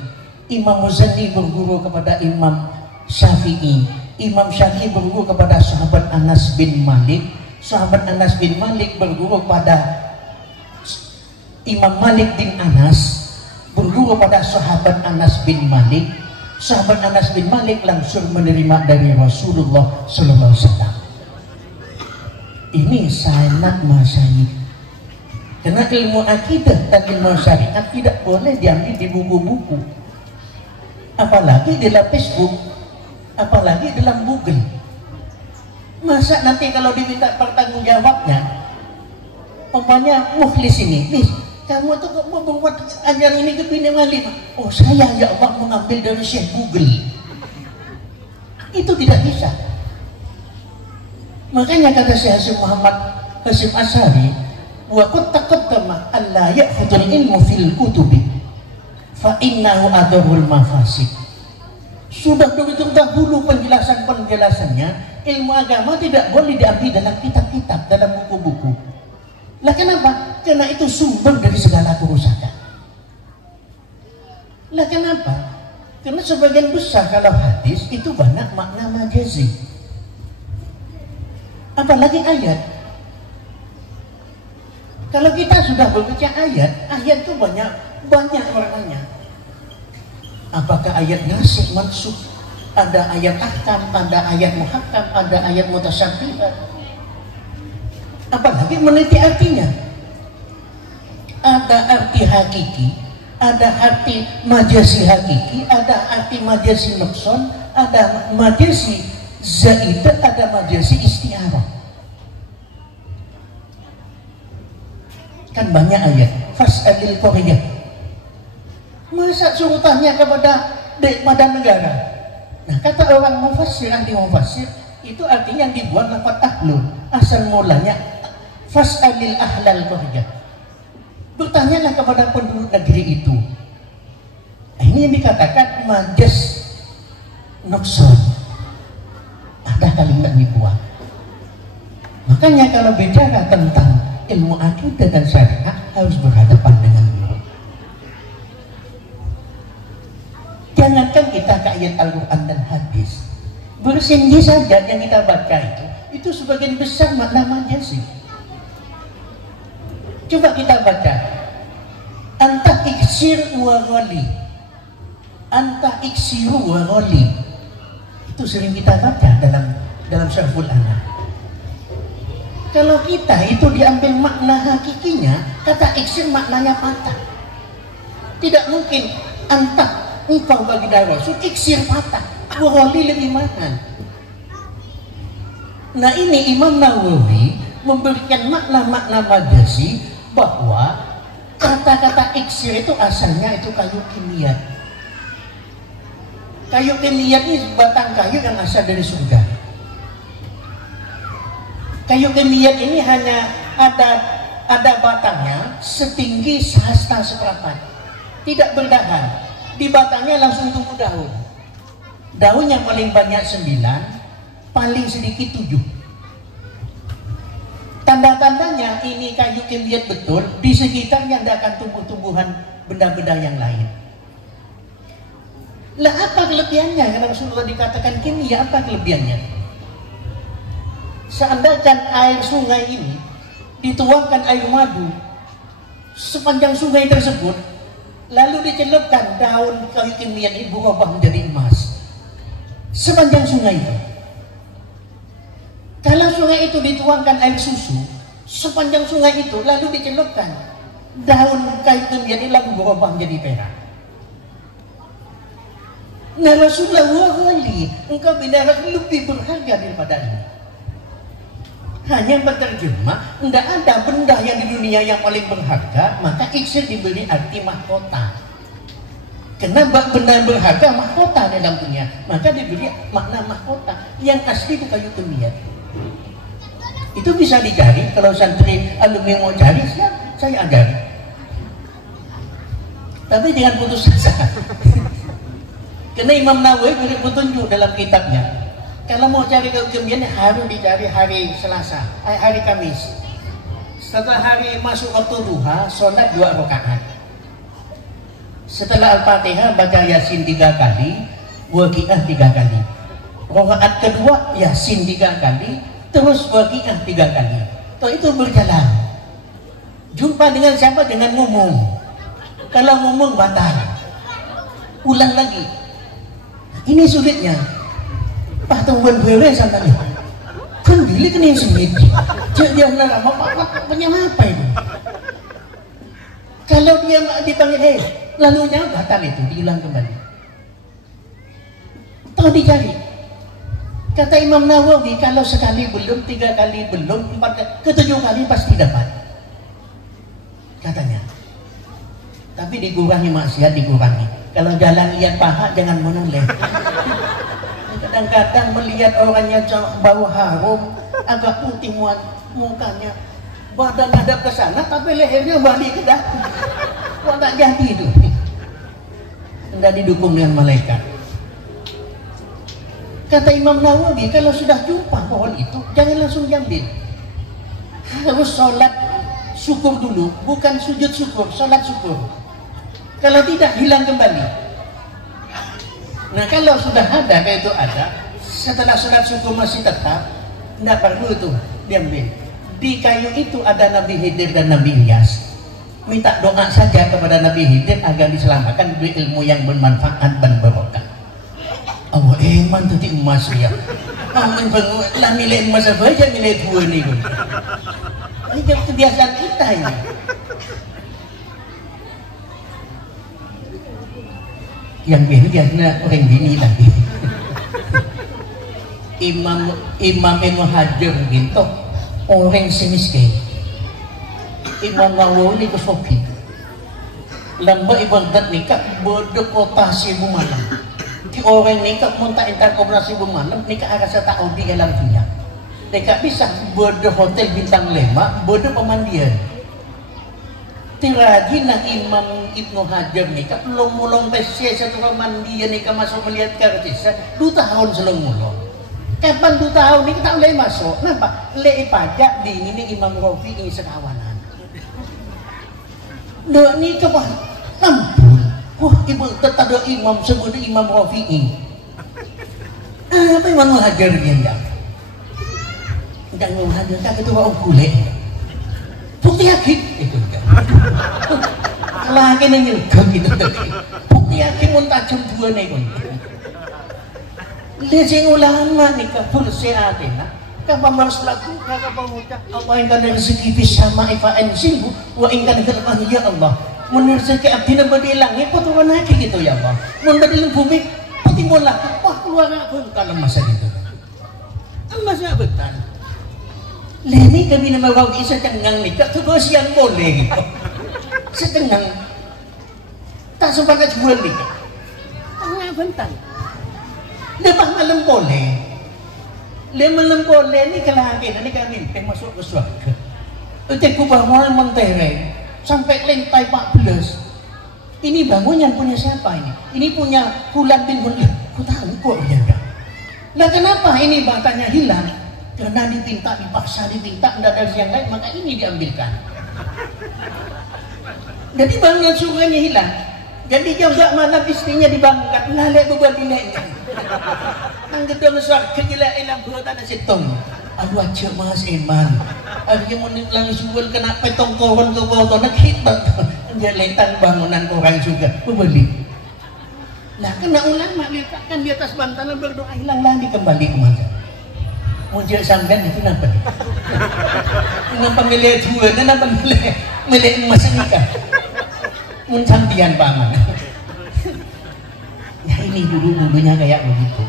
Imam Muzani berguru kepada Imam Syafi'i. Imam Syafi'i berguru kepada sahabat Anas bin Malik. Sahabat Anas bin Malik berguru kepada Imam Malik bin Anas, berguru kepada sahabat Anas bin Malik. Sahabat Anas bin Malik langsung menerima dari Rasulullah SAW. Ini sanad masyayikh. Karena ilmu akidah dan ilmu syariat tidak boleh diambil di buku-buku, apalagi di dalam Facebook, apalagi dalam Google. Masa nanti kalau diminta pertanggungjawabnya, umpamanya Mukhlis ini, Nis, kamu tuh mau membuat ajaran ini ke Bini Wali. Oh saya ya Allah mengambil dari Syekh Google. Itu tidak bisa. Makanya kata Syekh Hasyim Muhammad Hasyim Asy'ari, wa qad taqaddama alla ya'khudul ilmu fil kutubi fa innahu adharul mafasid. Sudah begitu dahulu penjelasannya, ilmu agama tidak boleh diambil dalam kitab-kitab, dalam buku-buku. Lah kenapa? Karena itu sumber dari segala kerusakan. Lah kenapa? Karena sebagian besar kalau hadis itu banyak makna majazi. Apalagi ayat. Kalau kita sudah membaca ayat itu banyak maknanya. Apakah ayat nasih maksud? Ada ayat ahkam, ada ayat muhakkam, ada ayat mutasyabihat. Apalagi meneliti artinya. Ada arti hakiki, ada arti majazi hakiki, ada arti majazi maksud, ada majazi zaidah, ada majazi istiarah. Kan banyak ayat. Fas'alil qaryah. Masa suruh tanya kepada negara? Nah, kata orang mufassir, ahli mufassir, itu artinya yang dibuat lafaz ahlul. Asal mulanya fas'alil ahlal qaryah. Bertanyalah kepada penduduk negeri itu. Nah, ini yang dikatakan majaz nokson. Ada kalimat dibuat. Makanya kalau bicara tentang ilmu akidah dan syariat harus berhadapan dengan guru. Jangankan kita ke ayat Al-Quran dan hadis, bersendiri saja yang kita baca itu sebagian besar makna majazi. Coba kita baca, anta iksir wa ghali, anta iksiru wa ghali, itu sering kita baca dalam Syarhul Anam. Kalau kita itu diambil makna hakikinya, kata iksir maknanya patah. Tidak mungkin anta engkau bagi Rasul iksir patah, wa ghali lebih mahal. Nah ini Imam Nawawi memberikan makna-makna majazi bahwa kata-kata iksir itu asalnya itu kayu kimia. Kayu kimia ini batang kayu yang asal dari surga. Kayu kimia ini hanya ada batangnya setinggi sehasta seprapat, tidak berdahan. Di batangnya langsung tumbuh daun. Daun yang paling banyak 9, paling sedikit 7. Tanda-tandanya ini kayu kimia betul, di sekitarnya tidak akan tumbuh-tumbuhan benda-benda yang lain. Lah apa kelebihannya? Karena Rasulullah dikatakan kimia, apa kelebihannya? Seandainya air sungai ini dituangkan air madu sepanjang sungai tersebut, lalu dicelupkan daun kayu kimia ini berubah menjadi emas sepanjang sungai itu. Kalau sungai itu dituangkan air susu sepanjang sungai itu, lalu dicelupkan daun kayu kimia ini lalu berubah menjadi perak. Nah Rasulullah wahali, engkau benar lebih berharga daripada ini. Hanya berterjemah, tidak ada benda yang di dunia yang paling berharga, maka iksir diberi arti mahkota. Kenapa benda yang berharga mahkota dalam dunia? Maka diberi makna mahkota yang asli itu kayu kimia. Itu bisa dicari, kalau santri alumni mau cari, saya ajari. Tapi jangan putus asa. Karena Imam Nawawi beri petunjuk dalam kitabnya. Kalau mau cari kegembiraan harus dicari hari Selasa, hari Kamis. Setelah hari masuk waktu duha, sholat 2 rakaat. Setelah Al-Fatihah baca Yasin 3 kali, Waqiah 3 kali. Rakaat kedua Yasin 3 kali, terus Waqiah 3 kali. Itu berjalan. Jumpa dengan siapa? Dengan ngomong. Kalau ngomong batal. Ulang lagi. Ini sulitnya. Pak tungguan beres sampai kan bilik ini semit dia nggak punya apa itu. Kalau dia dipanggil lalunya batal itu, diulang kembali. Tahu dicari. Kata Imam Nawawi, kalau sekali belum, 3 kali belum, 4 kali, ke-7 kali pasti dapat. Katanya. Tapi dikurangi maksiat, dikurangi. Kalau jalan lihat paha jangan menoleh. Kadang-kadang melihat orangnya bau harum, agak putih mukanya, badan hadap ke sana, tapi lehernya balik ke dah. Kok tak jadi itu? Tidak didukung dengan malaikat. Kata Imam Nawawi, kalau sudah jumpa pohon itu, jangan langsung diambil. Harus sholat syukur dulu, bukan sujud syukur, sholat syukur. Kalau tidak, hilang kembali. Nah kalau sudah ada, kayak itu ada, setelah sholat syukur masih tetap, tidak perlu itu diambil. Di kayu itu ada Nabi Khidir dan Nabi Ilyas. Minta doa saja kepada Nabi Khidir agar diselamatkan dari ilmu yang bermanfaat dan barokah. Allah iman tadi emas ya. Amin bangun lah milih emas apa aja milih 2 nih. Ini kebiasaan kita ini. Yang ini biasanya orang bini lagi. Imam Ibnu Hajar gitu orang semiskin. Imam Nawawi itu sofi. Lamba ibadat nikah berdekota 1000 malam. Di orang nikah muntah entar kobra 1000 malam nikah agak setahun di alam dunia. Nikah bisa berde hotel bintang 5, berde pemandian. Tiraji nak Imam Ibnu Hajar nikah belum mulong pesi satu pemandian nikah masuk melihat kartisa 2 tahun selong mulong. Kapan 2 tahun ini kita boleh masuk? Nampak? Le pajak di ini Imam Rafi ini sekawanan. Dua ni kebah ampun. wah ibu tetap ada imam sebut Imam Rafi'i. Apa yang mengajar dia enggak? Enggak mengajar kan itu orang kulit. Bukti yakin itu enggak. Lagi nengil gitu tadi. Bukti yakin mun tajam dua nih kon. Lihat ulama nih kabur seatina. Kapal harus lakukan kapal mengucap Allah yang kan rezeki bersama ifa'an silbu wa ingkan firman ya Allah mun rezeki abdi nang di langit potongan lagi gitu ya Allah mun di bumi potimbul lagi wah keluar pun kalau masa itu masa betul leni kami nama kau bisa cengang nih tak tuh siang boleh gitu setengang tak sempat jual nih tengah bentang lepas malam boleh lemah boleh ni kelahiran ni kami masuk ke surga. Utek kubah mau mentereng sampai lantai 14. Ini bangunan punya siapa ini? Ini punya Fulan bin Fulan. Ku tahu kok dia enggak. Nah kenapa ini batanya hilang? Karena dipaksa tidak ada yang lain maka ini diambilkan. Jadi bangunan surganya hilang. Jadi juga mana istrinya dibangkat, ngalek beban dineknya. Nang gedung surga gila ilang buatan situng. Aduh aja Mas Iman. Akhirnya menilang suwel kena petong kawan ke bawah nak hitbat. Jeletan bangunan orang juga membeli. Nah kena ulama letakkan di atas bantalan berdoa hilang lagi kembali ke mana? Muncul sampean itu napa? Napa milih dua, napa milih emas nikah? Muncampian paman. Ya ini dulunya kayak begitu.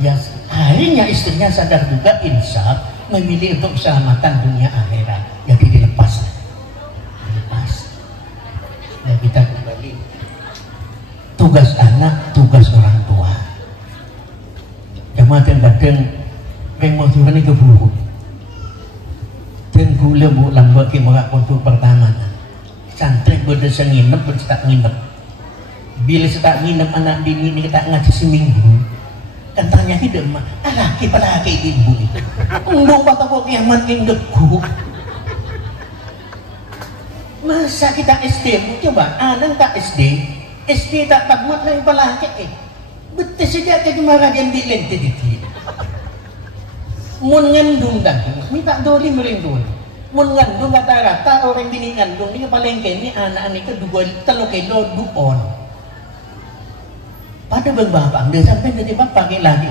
Ya akhirnya istrinya sadar juga insaf memilih untuk keselamatan dunia akhirat. Jadi dilepas. Ya kita kembali. Tugas anak, tugas orang tua. Jamaah kadang yang mau turun ini keburu. Dan gula bu lambat kemurak untuk pertama. Santri berdesa nginep, bercetak nginep. Bila setak nginep anak bini ini kita ngaji seminggu. Dan tanya hidup mah, laki pada laki ibu itu. Undung patah kok kiamat yang deku. Masa kita SD, coba anak tak SD tak takmat lagi pada laki. Betul sejak ke marah yang dilente di mun ngandung dah, minta doli merindul. Mun ngandung rata-rata orang bini ngandung ni paling kini anak ni kedua telur kilo duon. Pada berbapa, dia sampai nanti bapak pakai lagi.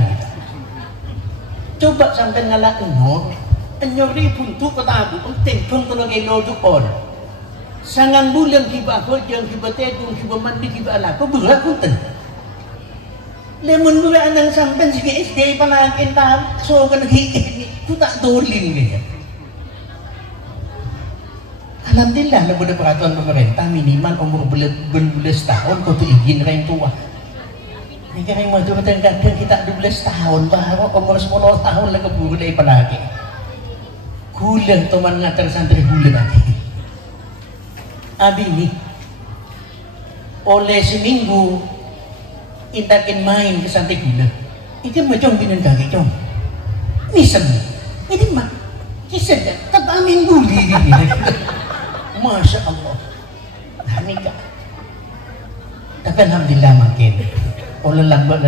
Coba sampai ngalak nyori puntuk kata abu, tempung telur kilo duon. Sangan bulan kiba hojang kiba tedung kiba mandi kiba anak, kau berat pun ten. Lemon dua anak sampai segi SD palakin tahap so kan ini tu tak dolim dia. Alhamdulillah lah pada peraturan pemerintah minimal umur belas tahun kau tu izin orang tua. Ini kan yang maju kadang kita 12 tahun baru umur 10 tahun lah keburu dari pelagi. Gula teman ngatar santri gula lagi. Abi ini oleh seminggu intakin main ke santri gula. Itu macam binan kaki cong. Nisem. Ini mah kisah tak amin guli ini. Masya Allah. Nah nikah. Tapi alhamdulillah makin. Oleh lambat.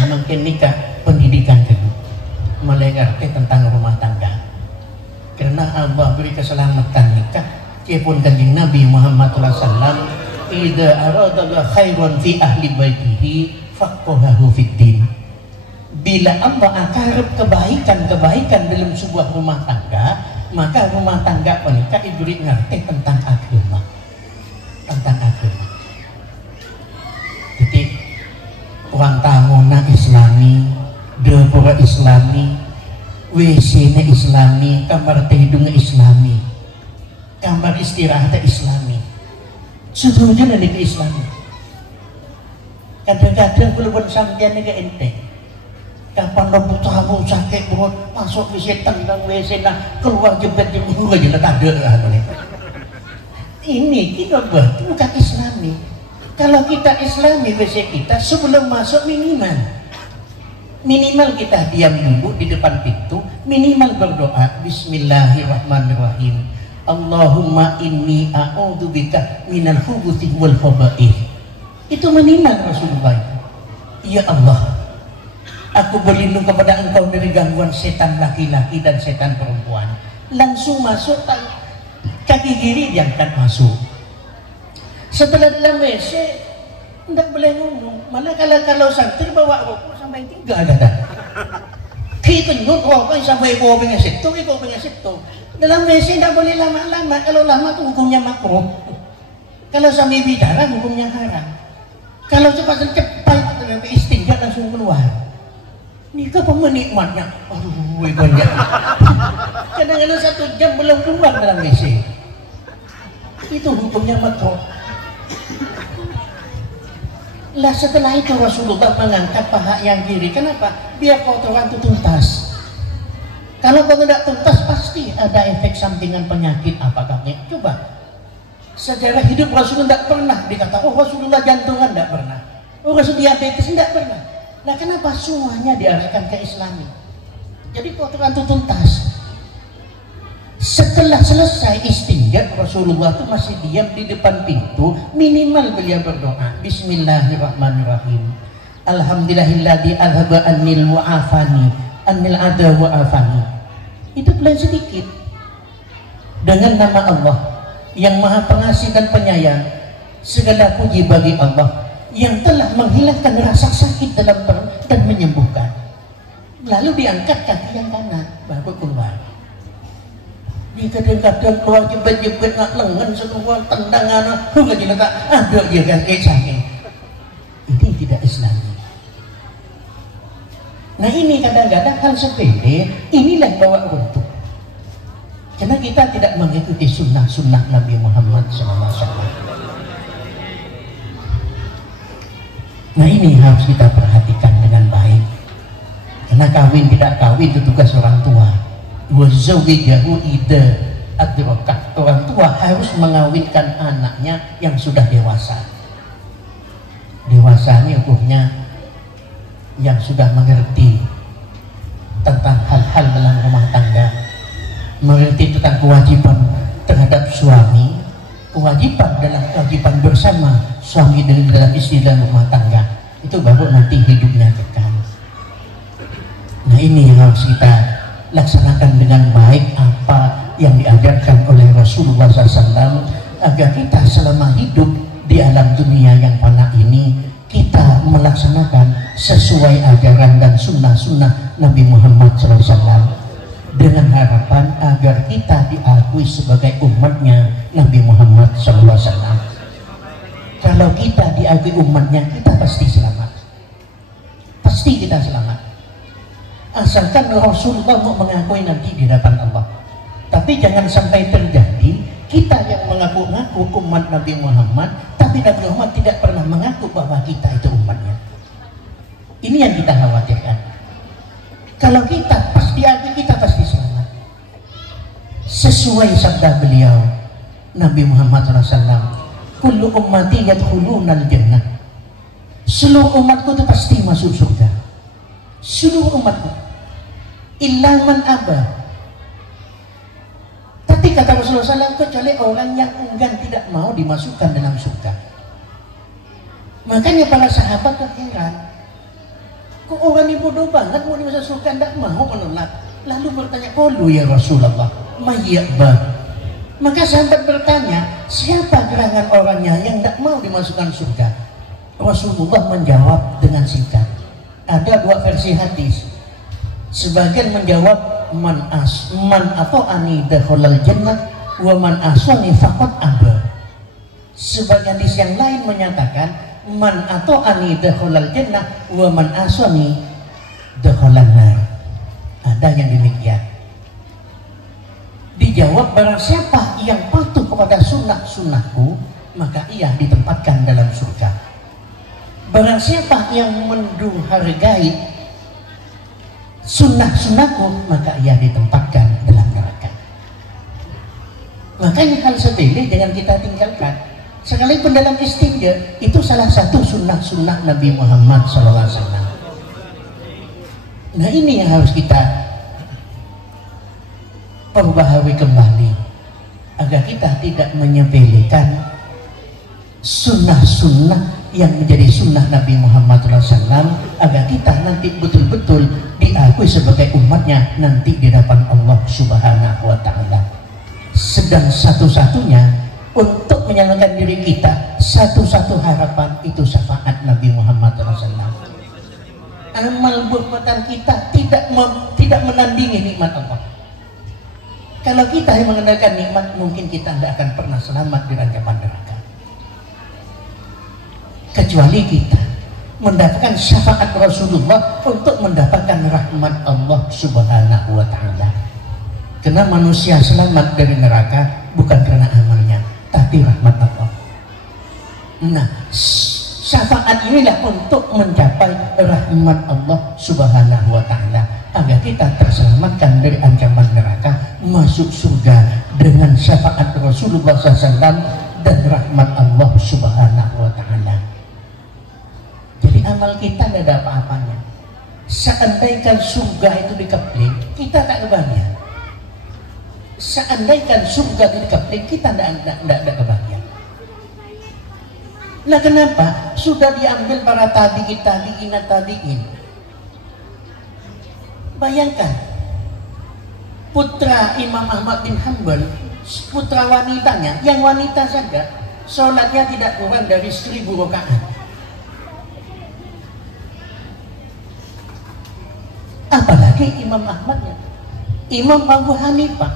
Makin nikah pendidikan dulu. Mulai ngerti tentang rumah tangga. Karena Allah beri keselamatan nikah. Ciapun kanjeng Nabi Muhammad SAW. Idza aradallahu khairan fi ahli baitihi faqahahu fid din. Bila Allah akarep kebaikan dalam sebuah rumah tangga, maka rumah tangga menikah diberi ngerti tentang agama. Jadi orang tamunya Islami, dapur Islami, WC-nya Islami, kamar tidurnya Islami, kamar istirahatnya Islami. Setuju dari Islam. Kadang-kadang kalau pun sampean ke ente, kapan rambut tamu sakit buat masuk WC tendang WC nah keluar jebet di mulut aja tak ada. Ini kita buat bukan Islami. Kalau kita Islami WC kita sebelum masuk minimal kita diam dulu di depan pintu, minimal berdoa Bismillahirrahmanirrahim. Allahumma inni a'udzubika minal khubuthi wal khaba'ith. Itu minimal Rasulullah. Ya Allah, aku berlindung kepada engkau dari gangguan setan laki-laki dan setan perempuan. Langsung masuk, kaki kiri diangkat masuk. Setelah dalam WC tidak boleh ngomong. Mana kalau santri bawa rokok sampai 3 ada. Kita nyut rokok sampai bawa pengen situ, bawa pengen situ. Dalam WC tidak boleh lama-lama. Kalau lama itu hukumnya makruh. Kalau sambil bicara hukumnya haram. Kalau cepat istinja langsung keluar. Nikah pemenikmatnya. Aduh, banyak. Kadang-kadang 1 jam belum keluar dalam WC. Itu hukumnya makruh. Lah setelah itu Rasulullah mengangkat paha yang kiri. Kenapa? Biar kotoran itu tuntas. Kalau tidak tuntas pasti ada efek sampingan penyakit apakah? Coba. Sejarah hidup Rasulullah tidak pernah dikata, oh Rasulullah jantungan tidak pernah. Oh Rasul diabetes tidak pernah. Nah kenapa semuanya diarahkan ke Islami? Jadi kotoran itu tuntas. Setelah selesai istinja, Rasulullah itu masih diam di depan pintu. Minimal beliau berdoa, Bismillahirrahmanirrahim. Alhamdulillahilladzi adhaba annil wa'afani annil adha wa'afani. Itu pelan sedikit. Dengan nama Allah yang Maha Pengasih dan Penyayang, segala puji bagi Allah yang telah menghilangkan rasa sakit dalam perut dan menyembuhkan. Lalu diangkat kaki yang kanan, baru keluar. Dia kadang-kadang keluar jebet-jebet nak lengan sekeluar tendangan hukum aja tak ada dia kan sakit. Ini tidak Islami. Nah ini kadang-kadang hal sepele inilah bawa untuk. Karena kita tidak mengikuti sunnah-sunnah Nabi Muhammad SAW. Nah ini harus kita perhatikan dengan baik. Karena kawin tidak kawin itu tugas orang tua. Wazawijahu ida adrokah. Orang tua harus mengawinkan anaknya yang sudah dewasa. Dewasa ini ukurnya yang sudah mengerti tentang hal-hal dalam rumah tangga, mengerti tentang kewajiban terhadap suami, kewajiban dalam kewajiban bersama suami dalam istri dalam rumah tangga. Itu baru nanti hidupnya kekal. Nah ini yang harus kita laksanakan dengan baik apa yang diajarkan oleh Rasulullah SAW agar kita selama hidup di alam dunia yang fana ini kita melaksanakan sesuai ajaran dan sunnah-sunnah Nabi Muhammad SAW dengan harapan agar kita diakui sebagai umatnya Nabi Muhammad SAW. Kalau kita diakui umatnya, kita pasti selamat. Pasti kita selamat. Asalkan Rasulullah mau mengakui nanti di hadapan Allah. Tapi jangan sampai terjadi kita yang mengaku-ngaku umat Nabi Muhammad, tapi Nabi Muhammad tidak pernah mengaku bahwa kita itu umatnya. Ini yang kita khawatirkan. Kalau kita pasti diakui, kita pasti selamat. Sesuai sabda beliau Nabi Muhammad SAW, kullu ummati yadkhulunal jannah. Seluruh umatku itu pasti masuk surga. Seluruh umatku. Illa man aba. Tapi kata Rasulullah SAW, kecuali orang yang enggan tidak mau dimasukkan dalam surga. Makanya para sahabat terheran, kok orang ini bodoh banget mau dimasukkan surga, tidak mau menolak. Lalu bertanya, qalu ya Rasulullah mayyaba. Maka sahabat bertanya, siapa gerangan orangnya yang tidak mau dimasukkan surga? Rasulullah menjawab dengan singkat. Ada 2 versi hadis. Sebagian menjawab man atau ani dakhalal jannah wa man asani faqad aba. Sebagian hadis yang lain menyatakan man atau ani dakhalal jannah wa man asani dakhalan nar. Ada yang demikian. Dijawab, barang siapa yang patuh kepada sunnah-sunnahku, maka ia ditempatkan dalam surga. Barang siapa yang mendurhakai sunnah-sunnahku, maka ia ditempatkan dalam neraka. Makanya hal sepele jangan kita tinggalkan. Sekalipun dalam istinja, itu salah satu sunnah-sunnah Nabi Muhammad SAW. Nah ini yang harus kita perbaharui kembali. agar kita tidak menyepelekan sunnah-sunnah yang menjadi sunnah Nabi Muhammad SAW, agar kita nanti betul-betul diakui sebagai umatnya nanti di hadapan Allah Subhanahu wa Ta'ala. Sedang satu-satunya untuk menyelamatkan diri kita, satu-satu harapan itu syafaat Nabi Muhammad SAW. Amal perbuatan kita tidak menandingi nikmat Allah. Kalau kita yang mengandalkan nikmat, mungkin kita tidak akan pernah selamat dari ancaman neraka. Kecuali kita mendapatkan syafaat Rasulullah untuk mendapatkan rahmat Allah Subhanahu wa Ta'ala. Karena manusia selamat dari neraka bukan karena amalnya, tapi rahmat Allah. Nah, syafaat inilah untuk mencapai rahmat Allah Subhanahu wa Ta'ala, agar kita terselamatkan dari ancaman neraka, masuk surga dengan syafaat Rasulullah SAW dan rahmat Allah Subhanahu wa Ta'ala. Jadi amal kita tidak ada apa-apanya. Seandainya surga itu dikepling, kita tak kebahagiaan. Seandainya surga dikepling, kita tidak kebahagiaan. Nah, kenapa? Sudah diambil para tabi'in. Bayangkan, putra Imam Ahmad bin Hanbal, putra wanitanya, yang wanita saja, sholatnya tidak kurang dari 1000 rakaat. Apalagi Imam Ahmadnya, Imam Abu Hanifah,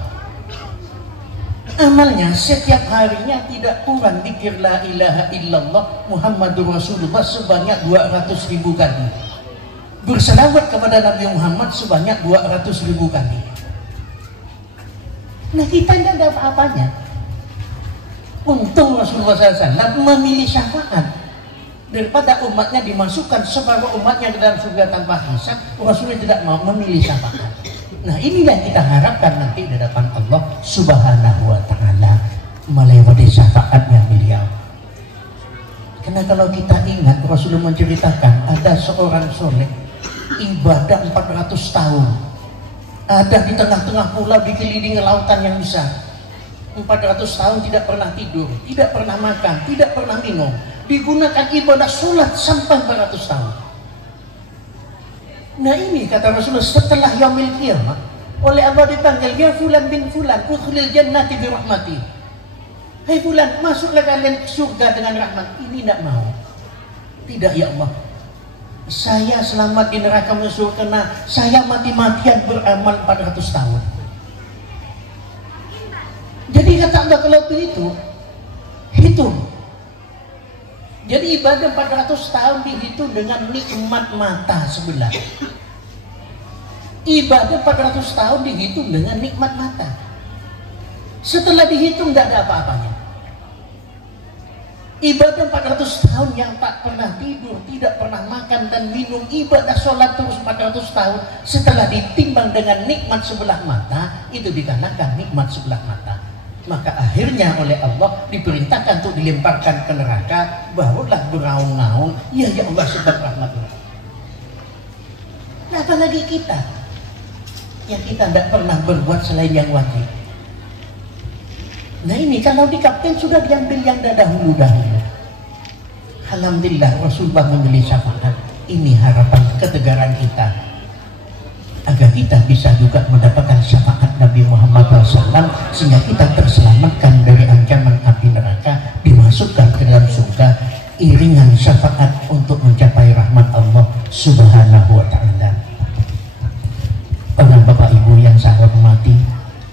amalnya setiap harinya tidak kurang dzikir la ilaha illallah Muhammadur Rasulullah sebanyak 200.000 kali, berselawat kepada Nabi Muhammad sebanyak 200.000 kali. Nah, kita tidak ada apa-apanya. Untung Rasulullah SAW memilih syafaat. Daripada umatnya dimasukkan separuh umatnya ke dalam surga tanpa hisab, Rasulullah tidak mau memilih syafaat. Nah, inilah yang kita harapkan nanti di hadapan Allah Subhanahu wa Ta'ala melewati syafaatnya beliau. Karena kalau kita ingat, Rasulullah menceritakan ada seorang soleh ibadah 400 tahun, ada di tengah-tengah pulau dikelilingi lautan yang besar, 400 tahun tidak pernah tidur, tidak pernah makan, tidak pernah minum, digunakan ibadah sholat sampai 400 tahun. Nah, ini kata Rasulullah, setelah yaumil qiyamah oleh Allah dipanggil, ya fulan bin fulan udkhulil jannati bi rahmati. Hai fulan, masuklah kalian ke surga dengan rahmat. Ini tidak mau. Tidak, ya Allah, saya selamat di neraka masuk karena saya mati-matian beramal 400 tahun. Jadi kata Allah, kalau begitu hitung. Jadi ibadah 400 tahun dihitung dengan nikmat mata sebelah. Ibadah 400 tahun dihitung dengan nikmat mata. Setelah dihitung tidak ada apa-apanya. Ibadah 400 tahun yang tak pernah tidur, tidak pernah makan dan minum, ibadah sholat terus 400 tahun, setelah ditimbang dengan nikmat sebelah mata, itu dikatakan nikmat sebelah mata. Maka akhirnya oleh Allah diperintahkan untuk dilemparkan ke neraka, barulah beraung-aung, ya Allah sebab rahmatnya. Nah, apalagi kita yang kita tidak pernah berbuat selain yang wajib. Nah, ini kalau di kapten sudah diambil yang dahulu. Alhamdulillah Rasulullah memilih syafaat. Ini harapan ketegaran kita, agar kita bisa juga mendapatkan syafaat Nabi Muhammad SAW, sehingga kita terselamatkan dari ancaman api neraka, dimasukkan ke dalam surga, iringan syafaat untuk mencapai rahmat Allah Subhanahu wa Ta'ala. Para bapak ibu yang saya hormati,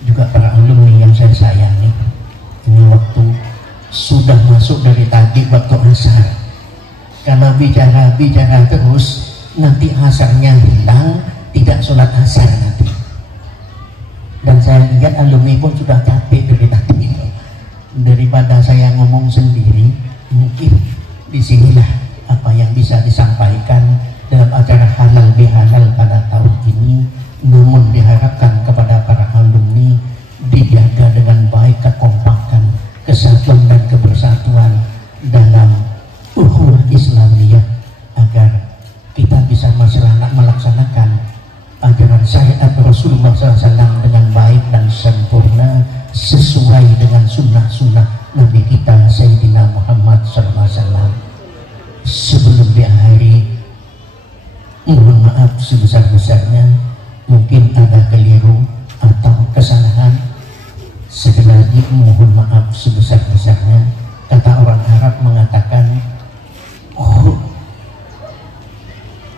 juga para alumni yang saya sayangi, ini waktu sudah masuk dari tadi waktu asar. Kalau bicara terus, nanti asarnya hilang, tidak sholat asar nanti. Dan saya lihat alumni pun sudah capek dari tadi. Daripada saya ngomong sendiri, mungkin disinilah apa yang bisa disampaikan dalam acara halal bihalal pada tahun ini. Namun diharapkan kepada para alumni dijaga dengan baik kekompakan, kesatuan dan kebersatuan dalam ukhuwah Islamiyah, agar kita bisa melaksanakan ajaran syariat Rasulullah SAW dengan baik dan sempurna sesuai dengan sunnah-sunnah Nabi kita Sayyidina Muhammad SAW. Sebelum diakhiri, mohon maaf sebesar-besarnya, mungkin ada keliru atau kesalahan. Sekali lagi mohon maaf sebesar-besarnya. Kata orang Arab mengatakan,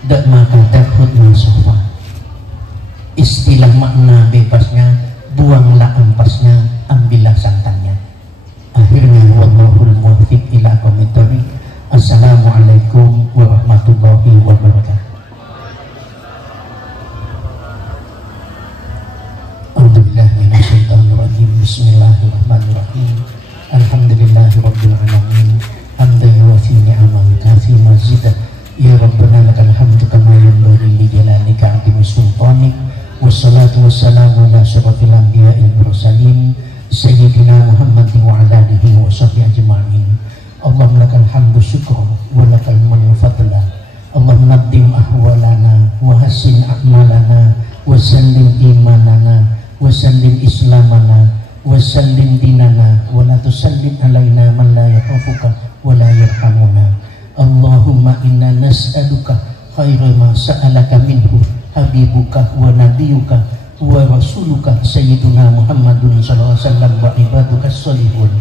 dak maka terhut masofa. Istilah makna bebasnya, buanglah ampasnya, ambillah santannya. Akhirnya wallahul muwaffiq ila aqwamit thoriq. Assalamualaikum warahmatullahi wabarakatuh. A'udzubillahi minasyaitonirrajim. Bismillahirrahmanirrahim. Alhamdulillahirabbil alamin. Hamdan yuwafi ni'amaka fi mazidah. Ya Rabbana lakal hamdu kama yanbaghi li jalalika 'azimi sultanik. Wassalatu wassalamu ala asyrafil anbiya'i wal mursalin sayyidina Muhammadin wa ala alihi wa sahbihi ajma'in. Allahumma lakal hamdu syukran wa lakal mannu fadlan. Allahumma naddim ahwalana wa hassin a'malana wa sallim imanana wa sallim islamana wa sallim dinana wa la tusallim alaina man la yakhafuka wa la yarhamuna. Allahumma inna nas'aluka khaira ma sa'alaka minhu habibuka wa nabiyuka wa rasuluka sayyiduna Muhammadun sallallahu alaihi wasallam wa ibaduka sholihun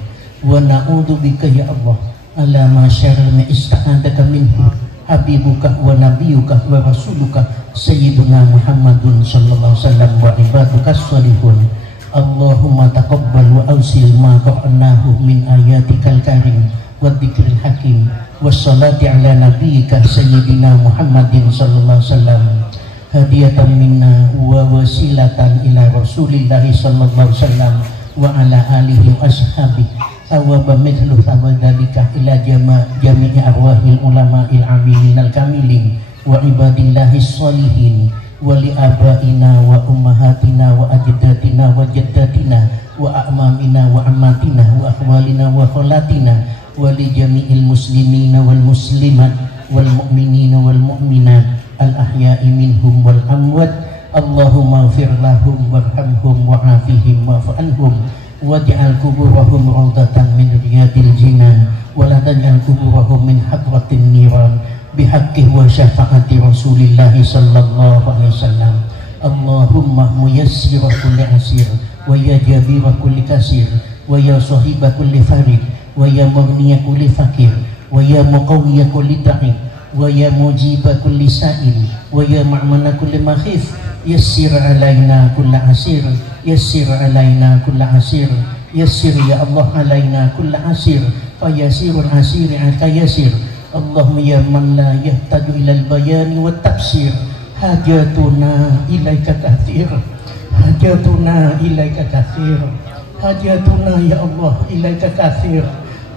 wa na'udzubika ya Allah ala ma syarra ma ista'adaka minhu habibuka wa nabiyuka wa rasuluka sayyiduna Muhammadun sallallahu alaihi wasallam wa ibaduka sholihun. Allahumma taqabbal wa awsil ma qara'nahu min ayatikal karim wa dzikril hakim wassalati ala nabiyyika sayyidina Muhammadin sallallahu alaihi wasallam hadiyatan minna wa wasilatan ila rasulillahi sallallahu alaihi wasallam wa ala alihi wa ashabihi thawaba mithlu thawadhalika ila jami'i arwahil ulama'il amilin al-kamilin wa ibadillahi sholihin wa li abaina wa ummahatina wa ajdatina wa jaddatina wa a'mamina wa ammatina wa akhwalina wa kholatina wa li jami'il muslimina wal muslimat wal mu'minina wal mu'minat al-ahya'i minhum wal amwat. Allahumma ighfir lahum warhamhum wa'afihim wa'fu anhum waj'al kuburahum rawdatan min riyadil jinan wa la taj'al kuburahum min hadratin niran bihaqqi wa syafaati Rasulillahi sallallahu alaihi wasallam. Allahumma muyassira kulli asir wa ya jabira kulli kasir wa ya sahiba kulli farid wa ya mughniya kulli fakir wa ya muqawwiya kulli da'if wa ya mujiba kulli sa'il wa ya ma'mana kulli makhif. Yassir alaina kulla asir, yassir alaina kulla asir, yassir ya Allah alaina kulla asir, fa yasirul asiri aka yasir. Allahumma ya man la yahtaju ilal bayani wat tafsir, hajatuna ilaika kathir, hajatuna ilaika kathir, hajatuna ya Allah ilaika kathir,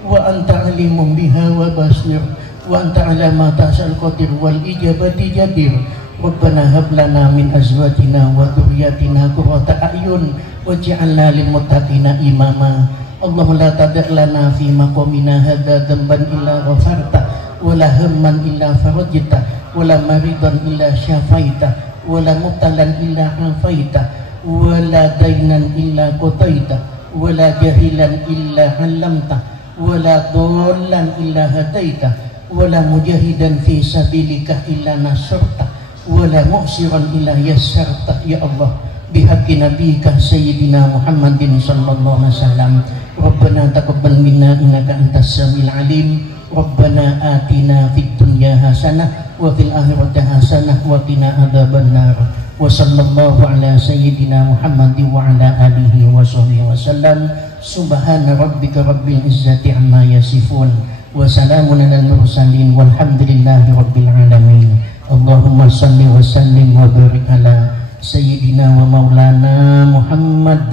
wa anta alimun biha wa basir, wa anta ala ma ta'sal qadir wal ijabati jadir. Rabbana hab lana min azwajina wa dhurriyyatina qurrata a'yun waj'alna lil muttaqina imama. Allahumma la tada' lana fi maqamina hadza dhanban illa ghafarta wa la hamman illa farajta wa la maridan illa syafaita wa la mubtalan illa afaita wa la dainan illa qadaita wa la jahilan illa 'allamta wa la dhallan illa hadaita wa la mujahidan fi sabilika illa nasrta wala mu'siran illa yassarta ya Allah bihaqqi nabiyika sayyidina Muhammadin sallallahu alaihi wasallam. Rabbana taqabbal minna innaka antas samiul alim. Rabbana atina fid dunya hasanah wa fil akhirati hasanah wa qina adzabannar. Wa sallallahu ala sayyidina Muhammadin wa ala alihi wa sahbihi wasallam. Subhana rabbika rabbil izzati amma yasifun wa salamun alal mursalin walhamdulillahi rabbil alamin. Allahumma salli wa sallim wa barik ala sayyidina wa maulana Muhammad